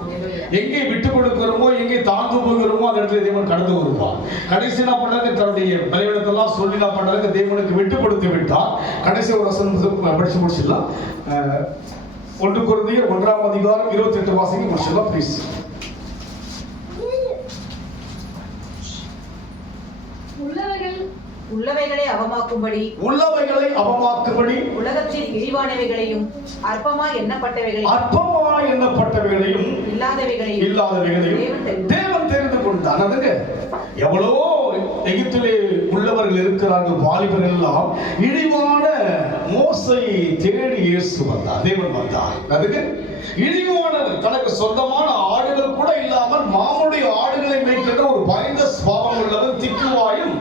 எங்கே விட்டு கொடுக்கிறோமோ எங்கே தாழ்ந்து போகிறோமோ அந்த இடத்துல தேவன் கடந்து வருவான். கடைசி என்ன பண்றாங்க, தன்னுடைய பலவீனத்தெல்லாம் சொல்லி என்ன பண்றாங்க, தேவனுக்கு விட்டு கொடுத்து விட்டார். கடைசி ஒரு வசனம் படிச்சு முடிச்சிடலாம். 1 கொரிந்தியர் 1ஆம் அதிகாரம் 28 வாசிங்க முடிச்சிடலாம் ப்ளீஸ். உள்ளவைகளை அவமாக்கும்படி உலகத்தில் இழிவானவைகளையும் அற்பமாய் எண்ணப்பட்டவைகளையும் இல்லாதவைகளையும் தேவன் தெரிந்து கொண்டார். அதுக்கு எவ்வளவோ எகிப்திலே உள்ளவர்கள் இருக்கிறார்கள், வாலிபர்கள் எல்லாம் இழிவான மோசையை தேடி இயேசு வந்தார், தேவன் வந்தார். அதுக்கு இழிவானவர் தனக்கு சொந்தமான ஆடுகள் கூட இல்லாமல் மாமுடைய ஆடுகளை மேய்க்கின்ற ஒரு பயந்த சுபாவம் உள்ளவன், திக்குவாயும்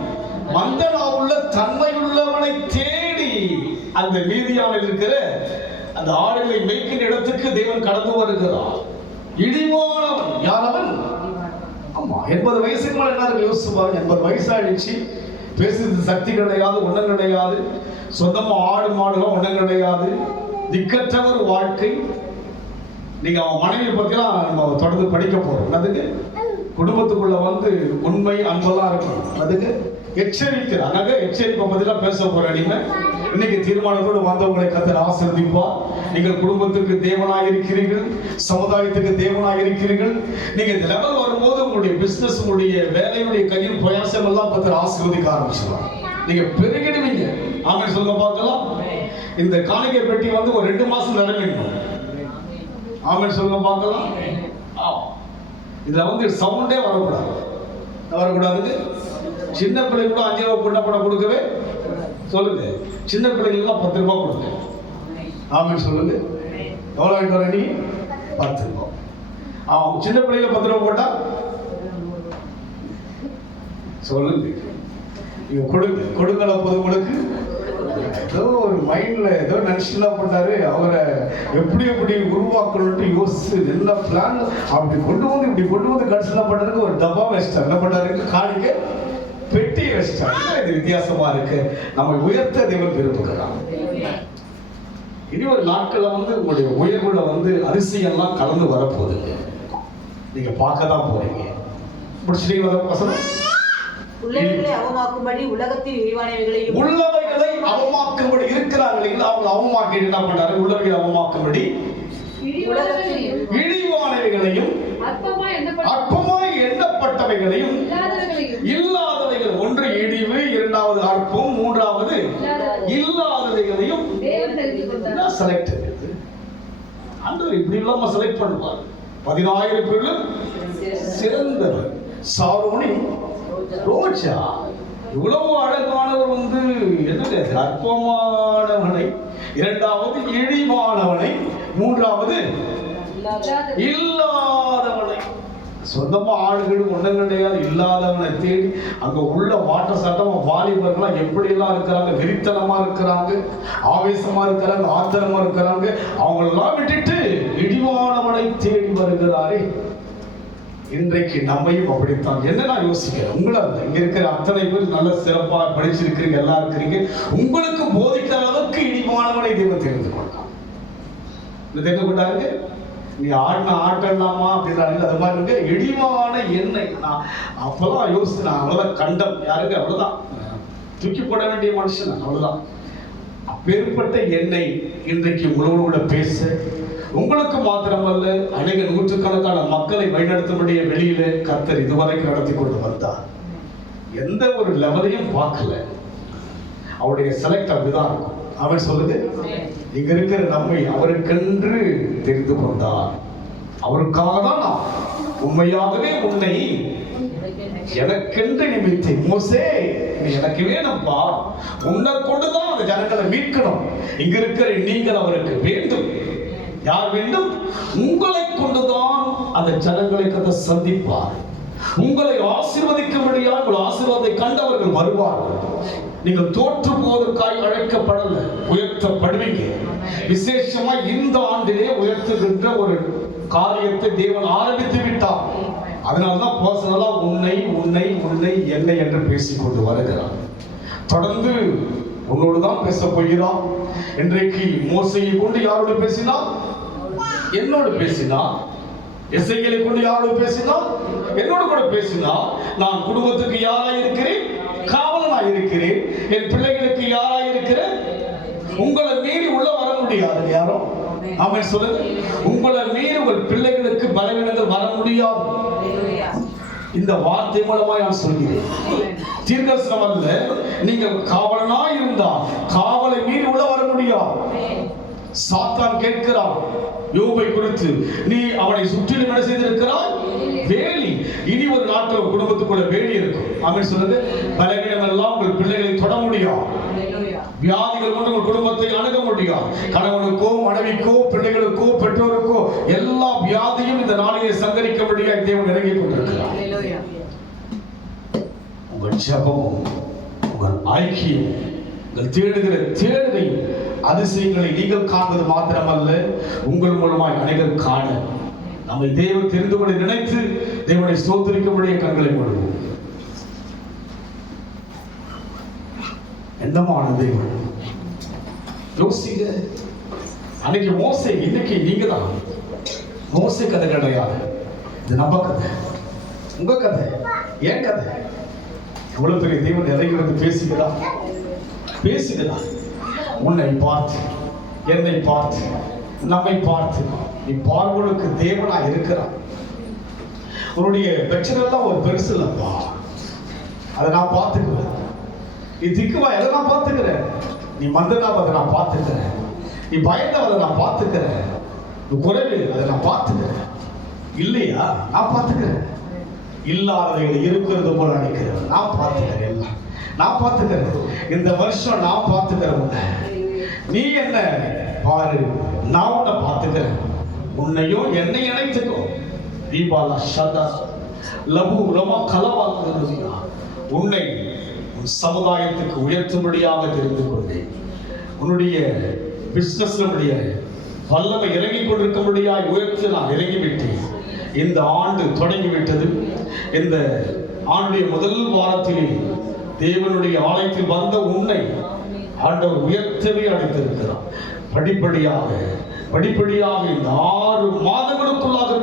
மந்தனாவுள்ள தன்மையுள்ளவனை தேடி அந்த மீதியான இருக்கிற அந்த ஆடுகளை மேய்க்கின்ற இடத்துக்கு தேவன் கடந்து வருகிறார். இழிவானவன் யாரவன்? ஆமா 80 வயசுக்கு மேல எல்லாரும் யோசிச்சு பாருங்க. 80 வயசு ஆயிடுச்சு, பேசுறது சக்தி கிடையாது, ஒண்ணும் கிடையாது, சொந்தமா ஆடு மாடுலாம் ஒண்ணும் கிடையாது, திக்கற்ற ஒரு வாழ்க்கை. நீங்க அவன் மனைவியை பத்திலாம் நம்ம தொடர்ந்து படிக்க போறோம். அதுக்கு குடும்பத்துக்குள்ள வந்து உண்மை அன்பெல்லாம் இருக்கும். அதுக்கு எச்சரிக்கிறாங்க. எச்சரிப்பை பத்திலாம் பேச போறேன். நீங்க இன்னைக்கு தீர்மானத்தோடு வந்தவங்களை கர்த்தர் ஆசீர்வதிப்பார். நீங்கள் குடும்பத்துக்கு தேவனாக இருக்கிறீர்கள், சமுதாயத்துக்கு தேவனாக இருக்கிறீர்கள். நீங்க இந்த லெவல் வரும்போது உங்களுடைய பிசினஸ், உங்களுடைய வேலையுடைய கையில் பிரயாசம் எல்லாம் கர்த்தர் ஆசீர்வதிக்க ஆரம்பிச்சிடலாம். நீங்க பெருகிடுவீங்க. ஆமென் சொல்லுங்க பார்க்கலாம். இந்த காணிக்கை பெட்டி வந்து ஒரு 2 மாசம் நிரம்பிடணும். ஆமென் சொல்லுங்க பார்க்கலாம். இதுல வந்து சவுண்டே வரக்கூடாது. சின்ன பிள்ளை கூட 5 ரூபாய் பொண்ணப்படம் கொடுக்கவே சொல்லுங்க. சின்ன பிள்ளைங்களுக்கு 10 ரூபாய் கொடுங்க. ஆமென் சொல்லுங்க. எவ்வளவு வாங்கிட்டு வர நீ? 10 ரூபாய். சின்ன பிள்ளைங்க 10 ரூபாய் போட்டா சொல்லுங்க. நீங்க கொடுக்கல பொதுமளுக்கு ஏதோ ஒரு மைண்ட்ல ஏதோ நினைச்சுலாம் பண்ணாரு. அவரை எப்படி உருவாக்கணும்னு யோசிச்சு நல்ல பிளான் அப்படி கொண்டு வந்து கடைசியில் பண்றதுக்கு ஒரு டப்பா வச்சிட்டார். என்ன பண்ணாரு? காணிக்க பெட்டி வச்சிட்டார். இது வித்தியாசமா இருக்கு. நம்ம உயர்த்த தேவன் விரும்புகிறான். இனி ஒரு நாட்கள்ல வந்து உங்களுடைய உயர்வுல வந்து அரிசியெல்லாம் கலந்து வரப்போகுதுங்க. நீங்க பார்க்க தான் போறீங்க. முடிச்சிட்டீங்களா வசனம்? உள்ளவைகளை அவமாக்கும்படி உலகத்தில் இழிவானவைகளையும் உள்ளவைகளை அவமாக்கும்படி இருக்கிறாங்க இல்லைங்களா? அவங்க அவமாக்கிட்டு என்ன பண்றாரு? உள்ளவைகளை அவமாக்கும்படி இழிவானவைகளையும் அற்பமாய் எண்ணப்பட்டவைகளையும் இல்லாதவைகள். ஒன்று இழிவு, இரண்டாவது அற்பம், மூன்றாவது இல்லாதவைகளையும் செலக்ட். ஆண்டவர் இப்படி இல்லாம செலக்ட் பண்ணுவார். 10,000 பேர்களும் சிறந்தவர். சாரோனின் ரோஜா இவ்வளவு அழகானவர் வந்து என்னது? அற்பமானவனை, இரண்டாவது இழிவானவனை, மூன்றாவது இல்லாதவனை. சொந்தமா ஆடுகளும் ஒண்ணும் கிடையாது, இல்லாதவனை தேடி அங்க உள்ள வாட்ட சட்டமா வாலிபர்கள்லாம் எப்படி எல்லாம் இருக்கிறாங்க, வெறித்தனமா இருக்கிறாங்க, ஆவேசமா இருக்கிறாங்க, ஆத்திரமா இருக்கிறாங்க. அவங்களெல்லாம் விட்டுட்டு இழிவானவனை தேடி வருகிறாரே. இன்றைக்கு நம்மையும் அப்படித்தான். என்ன நான் யோசிக்கிறேன், உங்களை இங்க இருக்கிற அத்தனை பேர் நல்ல சிறப்பா படிச்சிருக்கிறீங்க, எல்லாம் இருக்கிறீங்க. உங்களுக்கு போதிக்கிற அளவுக்கு இழிவானவனை தேவன் தெரிந்து கொண்டான். தெரிந்து கொண்டாருங்க. நீ ஆடின ஆட்டலாமா அப்படின்றாங்க. அது மாதிரி இருக்கு இழிவான எண்ணெய். நான் அப்பெல்லாம் யோசிச்சேன், அவ்வளவுதான் கண்டம் யாருக்கு, அவ்வளவுதான் தூக்கி போட வேண்டிய மனுஷன், அவ்வளவுதான். அப்ப வேறுபட்ட என்னை இன்றைக்கு உங்களோடு கூட பேச, உங்களுக்கு மாத்திரமல்ல அநேக நூற்றுக்கணக்கான மக்களை வழிநடத்தும்படிய வெளியில கர்த்தர் இதுவரைக்கும் நடத்தி கொண்டு வந்தார். எந்த ஒரு லெவலையும் பார்க்கல. அவருடைய செலக்ட் அப்படிதான் இருக்கும். அவன் சொல்லுது, இங்க இருக்கிற நம்மை அவருக்கென்று தெரிந்து கொண்டார். அவருக்காக தான் நான் உண்மையாகவே உன்னை எனக்கென்று நிமித்தேன். மோசே, நீ எனக்கு வேணும்பா, உன்னை கொண்டுதான் அந்த ஜனங்களை மீட்கணும். இங்க இருக்கிற நீங்கள் அவருக்கு வேண்டும். யார் வேண்டும்? உங்களை கொண்டுதான் அந்த ஜனங்களை கர்த்தர் சந்திப்பார். உங்களை ஆசீர்வதிக்கும்படியா உங்கள் ஆசீர்வாதத்தை கண்டவர்கள் வருவார்கள். நீங்கள் தோற்று போவதற்காய் அழைக்கப்படல, உயர்த்தப்படுவீங்க. விசேஷமா இந்த ஆண்டிலே உயர்த்துகின்ற ஒரு காரியத்தை தேவன் ஆரம்பித்து விட்டார். அதனால்தான் பர்சனலா உன்னை உன்னை உன்னை என்னை என்று பேசிக்கொண்டு வருகிறார். தொடர்ந்து உன்னோடு தான் பேச போகிறார். இன்றைக்கு மோசையை கொண்டு யாரோடு பேசினார்? என்னோடு பேசினார். எசேக்கியேலை கொண்டு யாரோடு பேசினார்? என்னோடு கூட பேசினார். நான் குடும்பத்துக்கு யாராய் இருக்கிறேன்? காவலனாய் இருக்கிறேன். என் பிள்ளைகளுக்கு யாராய் இருக்கிறேன்? உங்களை மீறி உள்ள வர முடியாது யாரும். ஆமென் சொல்லுங்க. உங்களை மீறி உங்கள் பிள்ளைகளுக்கு பலவீனங்கள் வர முடியாது. இந்த வார்த்தை மூலமா நான் சொல்கிறேன். தீர்க்கதரிசனம் அல்ல. நீங்கள் காவலனாய் இருந்தால் காவலை மீறி உள்ள வர முடியாது. சாத்தான் கேட்கிறான் யோபை குறித்து, நீ அவனை சுற்றிலும் என்ன செய்திருக்கிறாய்? வேலி. இனி ஒரு நாட்கள் குடும்பத்துக்குள்ள வேலி இருக்கும். ஆமென் சொல்லுங்க. பலவீனம் எல்லாம் உங்கள் பிள்ளைகளை தொட முடியாது. வியாதிகள் கொண்டு உங்கள் குடும்பத்தை அணுக முடியாது. கணவனுக்கோ மனைவிக்கோ பிள்ளைகளுக்கோ பெற்றோருக்கோ எல்லா வியாதியும் இந்த நாளிலே சங்கரிக்க முடியாது. தேவன் இறங்கி கொண்டிருக்கிறார். உங்கள் ஜெபமும் உங்கள் ஐக்கியம், உங்கள் தேடுகிற தேடுகையும் அதிசயங்களை நீங்கள் காண்பது மாத்திரமல்ல, உங்கள் மூலமாய் அனைவர் காண நம்மை தேவன் தெரிந்து கொண்டு நினைத்து தேவனை ஸ்தோத்திரிக்கும்படிய கண்களை மூடுவோம். என்னமான தேவன் யோசிங்க. அன்னைக்கு மோசே, இன்னைக்கு நீங்க தான். மோசே கதை கிடையாது, இது நம்ம கதை, உங்க கதை, ஏன் கதை. எவ்வளவு பெரிய தேவன் இறங்கி வந்து பேசுகிறார். உன்னை பார்த்து, என்னை பார்த்து, நம்மை பார்த்து நீ பார்வோனுக்கு தேவனா இருக்கிறான். உன்னுடைய பிரச்சனை எல்லாம் ஒரு பெருசு இல்லப்பா, அதை நான் பார்த்துக்குவேன். நீ திக்குவா, எதை நான் பார்த்துக்கிறேன். நீ மந்தனாவை அதை நான் பார்த்துக்கிறேன். நீ பயந்தவரை நான் பார்த்துக்கிறேன். நீ குறைவு அதை நான் பார்த்துக்கிறேன். இல்லையா? நான் பார்த்துக்கிறேன். இல்லாதவைகளை இருக்கிறது போல நினைக்கிறேன். நான் பார்த்துக்கிறேன். எல்லாம் நான் பார்த்துக்கிறேன். இந்த வருஷம் நான் பார்த்துக்கிறேன். உன்னை நீ என்ன பாரு, நான் உன்னை பார்த்துக்கிறேன். உன்னையும் என்னை இணைத்துக்கோ. தீபாலா சதா லபு ரமா கலவாங்க. உன்னை உன் சமுதாயத்துக்கு உயர்த்தும்படியாக தெரிந்து கொண்டேன். உன்னுடைய பிசினஸ்னுடைய வல்லமை இறங்கிக் கொண்டிருக்கும்படியாய் உயர்த்து நான் இறங்கிவிட்டேன். இந்த ஆண்டு தொடங்கிவிட்டது. இந்த ஆண்டுடைய முதல் வாரத்திலே தேவனுடைய ஆலயத்தில் வந்த உன்னை ஆண்டவர் உயர்த்தவே அழைத்திருக்கிறார். படிப்படியாக இந்த 6 மாதங்களுக்குள்ளாக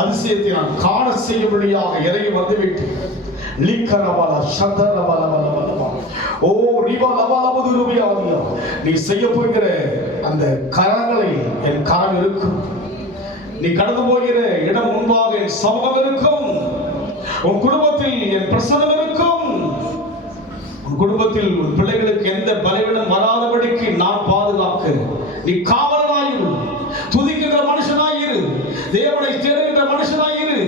அதிசயத்தை நான் காண செய்யும்படியாக இறங்கி வந்துவிட்டேன். நீ செய்ய போகிற அந்த கரங்களை என் கரம் இருக்கும். நீ கடந்து போகிற இடம் முன்பாக என் சமூகம் இருக்கும். உன் குடும்பத்தில் என் பிரசன்னம் இருக்கும். உன் குடும்பத்தில் உன் பிள்ளைகளுக்கு எந்த பலவீனம் வராதபடிக்கு நான் பாதுகாக்க நீ காவலனாயிரு. துதிக்கின்ற மனுஷனாயிரு. தேவனை தேடுகின்ற மனுஷனாயிரு.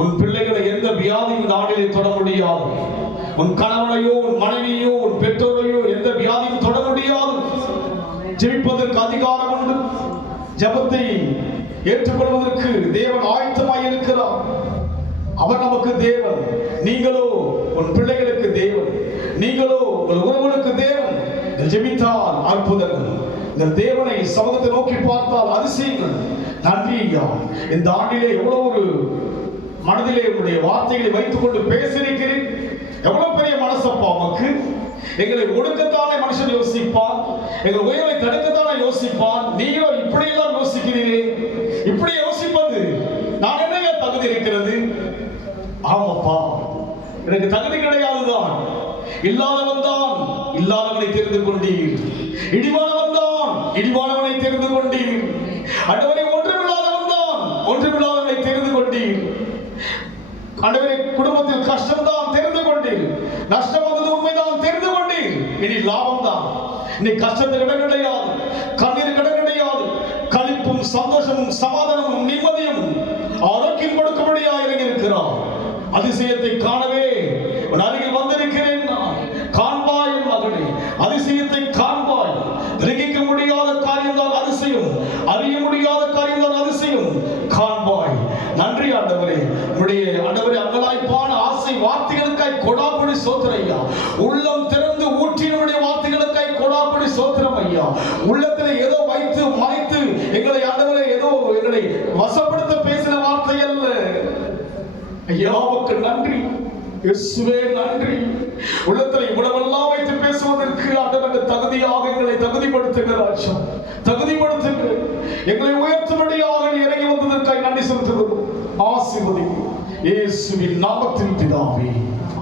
உன் பிள்ளைகளை எந்த வியாதியும் நாளிலே தொட முடியாது. உன் கணவனையோ உன் மனைவியோ உன் பெற்றோரையோ எந்த வியாதியும் தொட முடியாது. ஜெபிப்பதற்கு அதிகாரம் உண்டு. ஜெபத்தை ஏற்றுக்கொள்வதற்கு தேவன் ஆயத்தமாய் இருக்கிறார். அவர் நமக்கு தேவன். நீங்களோ உன் பிள்ளைகளுக்கு தேவன். நீங்களோ உங்கள் உறவுகளுக்கு தேவன். ஜெபித்தால் அற்புதங்கள், இந்த தேவனை சமூகத்தை நோக்கி பார்த்தால் அதிசயங்கள். நன்றி ஐயா. இந்த ஆண்டிலே எவ்வளவு ஒரு மனதிலே உங்களுடைய வார்த்தைகளை வைத்துக் கொண்டு பேசியிருக்கிறேன். எவ்வளவு பெரிய மனசப்பா உமக்கு. எங்களை ஒடுக்கத்தானே மனுஷன் யோசிப்பான், எங்கள் உயர்வை தடுக்கத்தானே யோசிப்பான். நீங்களோ இப்படியெல்லாம் யோசிக்கிறீரே. இப்படி யோசிப்பது நான் என்ன தகுதி இருக்கிறது? ஆமாப்பா, எனக்கு தகுதி கிடையாதுதான். இல்லாதவன் தான் இல்லாதவனை தெரிந்து கொண்டீர். இடிவானவன் தான் இடிவானவனை தெரிந்து கொண்டீர். ஆண்டவரே, ஒன்றுமில்லாதவன் தான் ஒன்றுமில்லாதவனை தெரிந்து கொண்டீர். ஆண்டவரே, குடும்பத்தில் கஷ்டம்தான் தெரிந்து கொண்டீர். நஷ்டம் வந்தது உண்மைதான் தெரிந்து கொண்டீர். இனி லாபம் தான். இனி கஷ்டத்துக்கு இடம் கிடையாது, கண்ணீருக்கு இடம் கிடையாது. களிப்பும் சந்தோஷமும் சமாதானமும் நிம்மதியும் ஆரோக்கியம் கொடுக்கும்படியாக இறங்கி இருக்கிறார். அதிசயத்தை காணவே உன் அருகில் வந்திருக்கிறேன் நான். காண்பாய் என் மகனே, அதிசயத்தை காண்பாய். கிரகிக்க முடியாத காரியம் தான் அதிசயம், அறிய முடியாத காரியம் தான் அதிசயம். காண்பாய். நன்றி ஆண்டவரே. உடைய ஆண்டவரே, அங்கலாய்ப்பான ஆசை வார்த்தைகளுக்காய் கொடாப்படி சோத்திரம் ஐயா. உள்ளம் திறந்து ஊற்றினுடைய வார்த்தைகளுக்காய் கொடாப்படி சோத்திரம் ஐயா. உள்ளத்தில் ஏதோ வைத்து மறைத்து எங்களை ஆண்டவரே ஏதோ எங்களை வசப்படுத்த பேசின வார்த்தை அல்ல ஐயாவுக்கு நன்றி. இயேசுவே நன்றி. உள்ளத்தில் இவ்வளவெல்லாம் வைத்து பேசுவதற்கு ஆண்டவர் தகுதியாக எங்களை தகுதிப்படுத்துகிறார். தகுதிப்படுத்துங்க. எங்களை உயர்த்தும்படியாக இறங்கி வந்ததற்காக நன்றி செலுத்துகிறோம். ஆசீர்வதிக்கும் இயேசுவின் நாமத்தில் பிதாவே,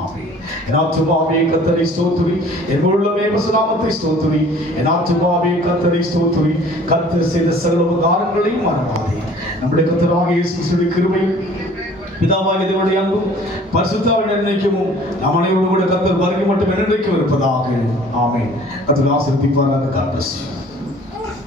ஆமென். என் ஆத்துமாவே கர்த்தரை ஸ்தோத்திரி, என் உள்ளமே இயேசு நாமத்தை ஸ்தோத்திரி. என் ஆத்துமாவே கர்த்தரை ஸ்தோத்திரி. கர்த்தர் செய்த சகல உபகாரங்களையும் மறவாதே. நம்முடைய கர்த்தராகிய இயேசு கிறிஸ்துவின் கிருபையும் பிதாவாகிய தேவனுடைய அன்பும் பரிசுத்தாவின் நிர்ணயிக்கமும் நம் அனைவரோடு கூட கர்த்தர் வருகை மட்டும் என்றைக்கும் இருப்பதாக. ஆமென். கர்த்தர் ஆசீர்வதிப்பாராக. God bless you.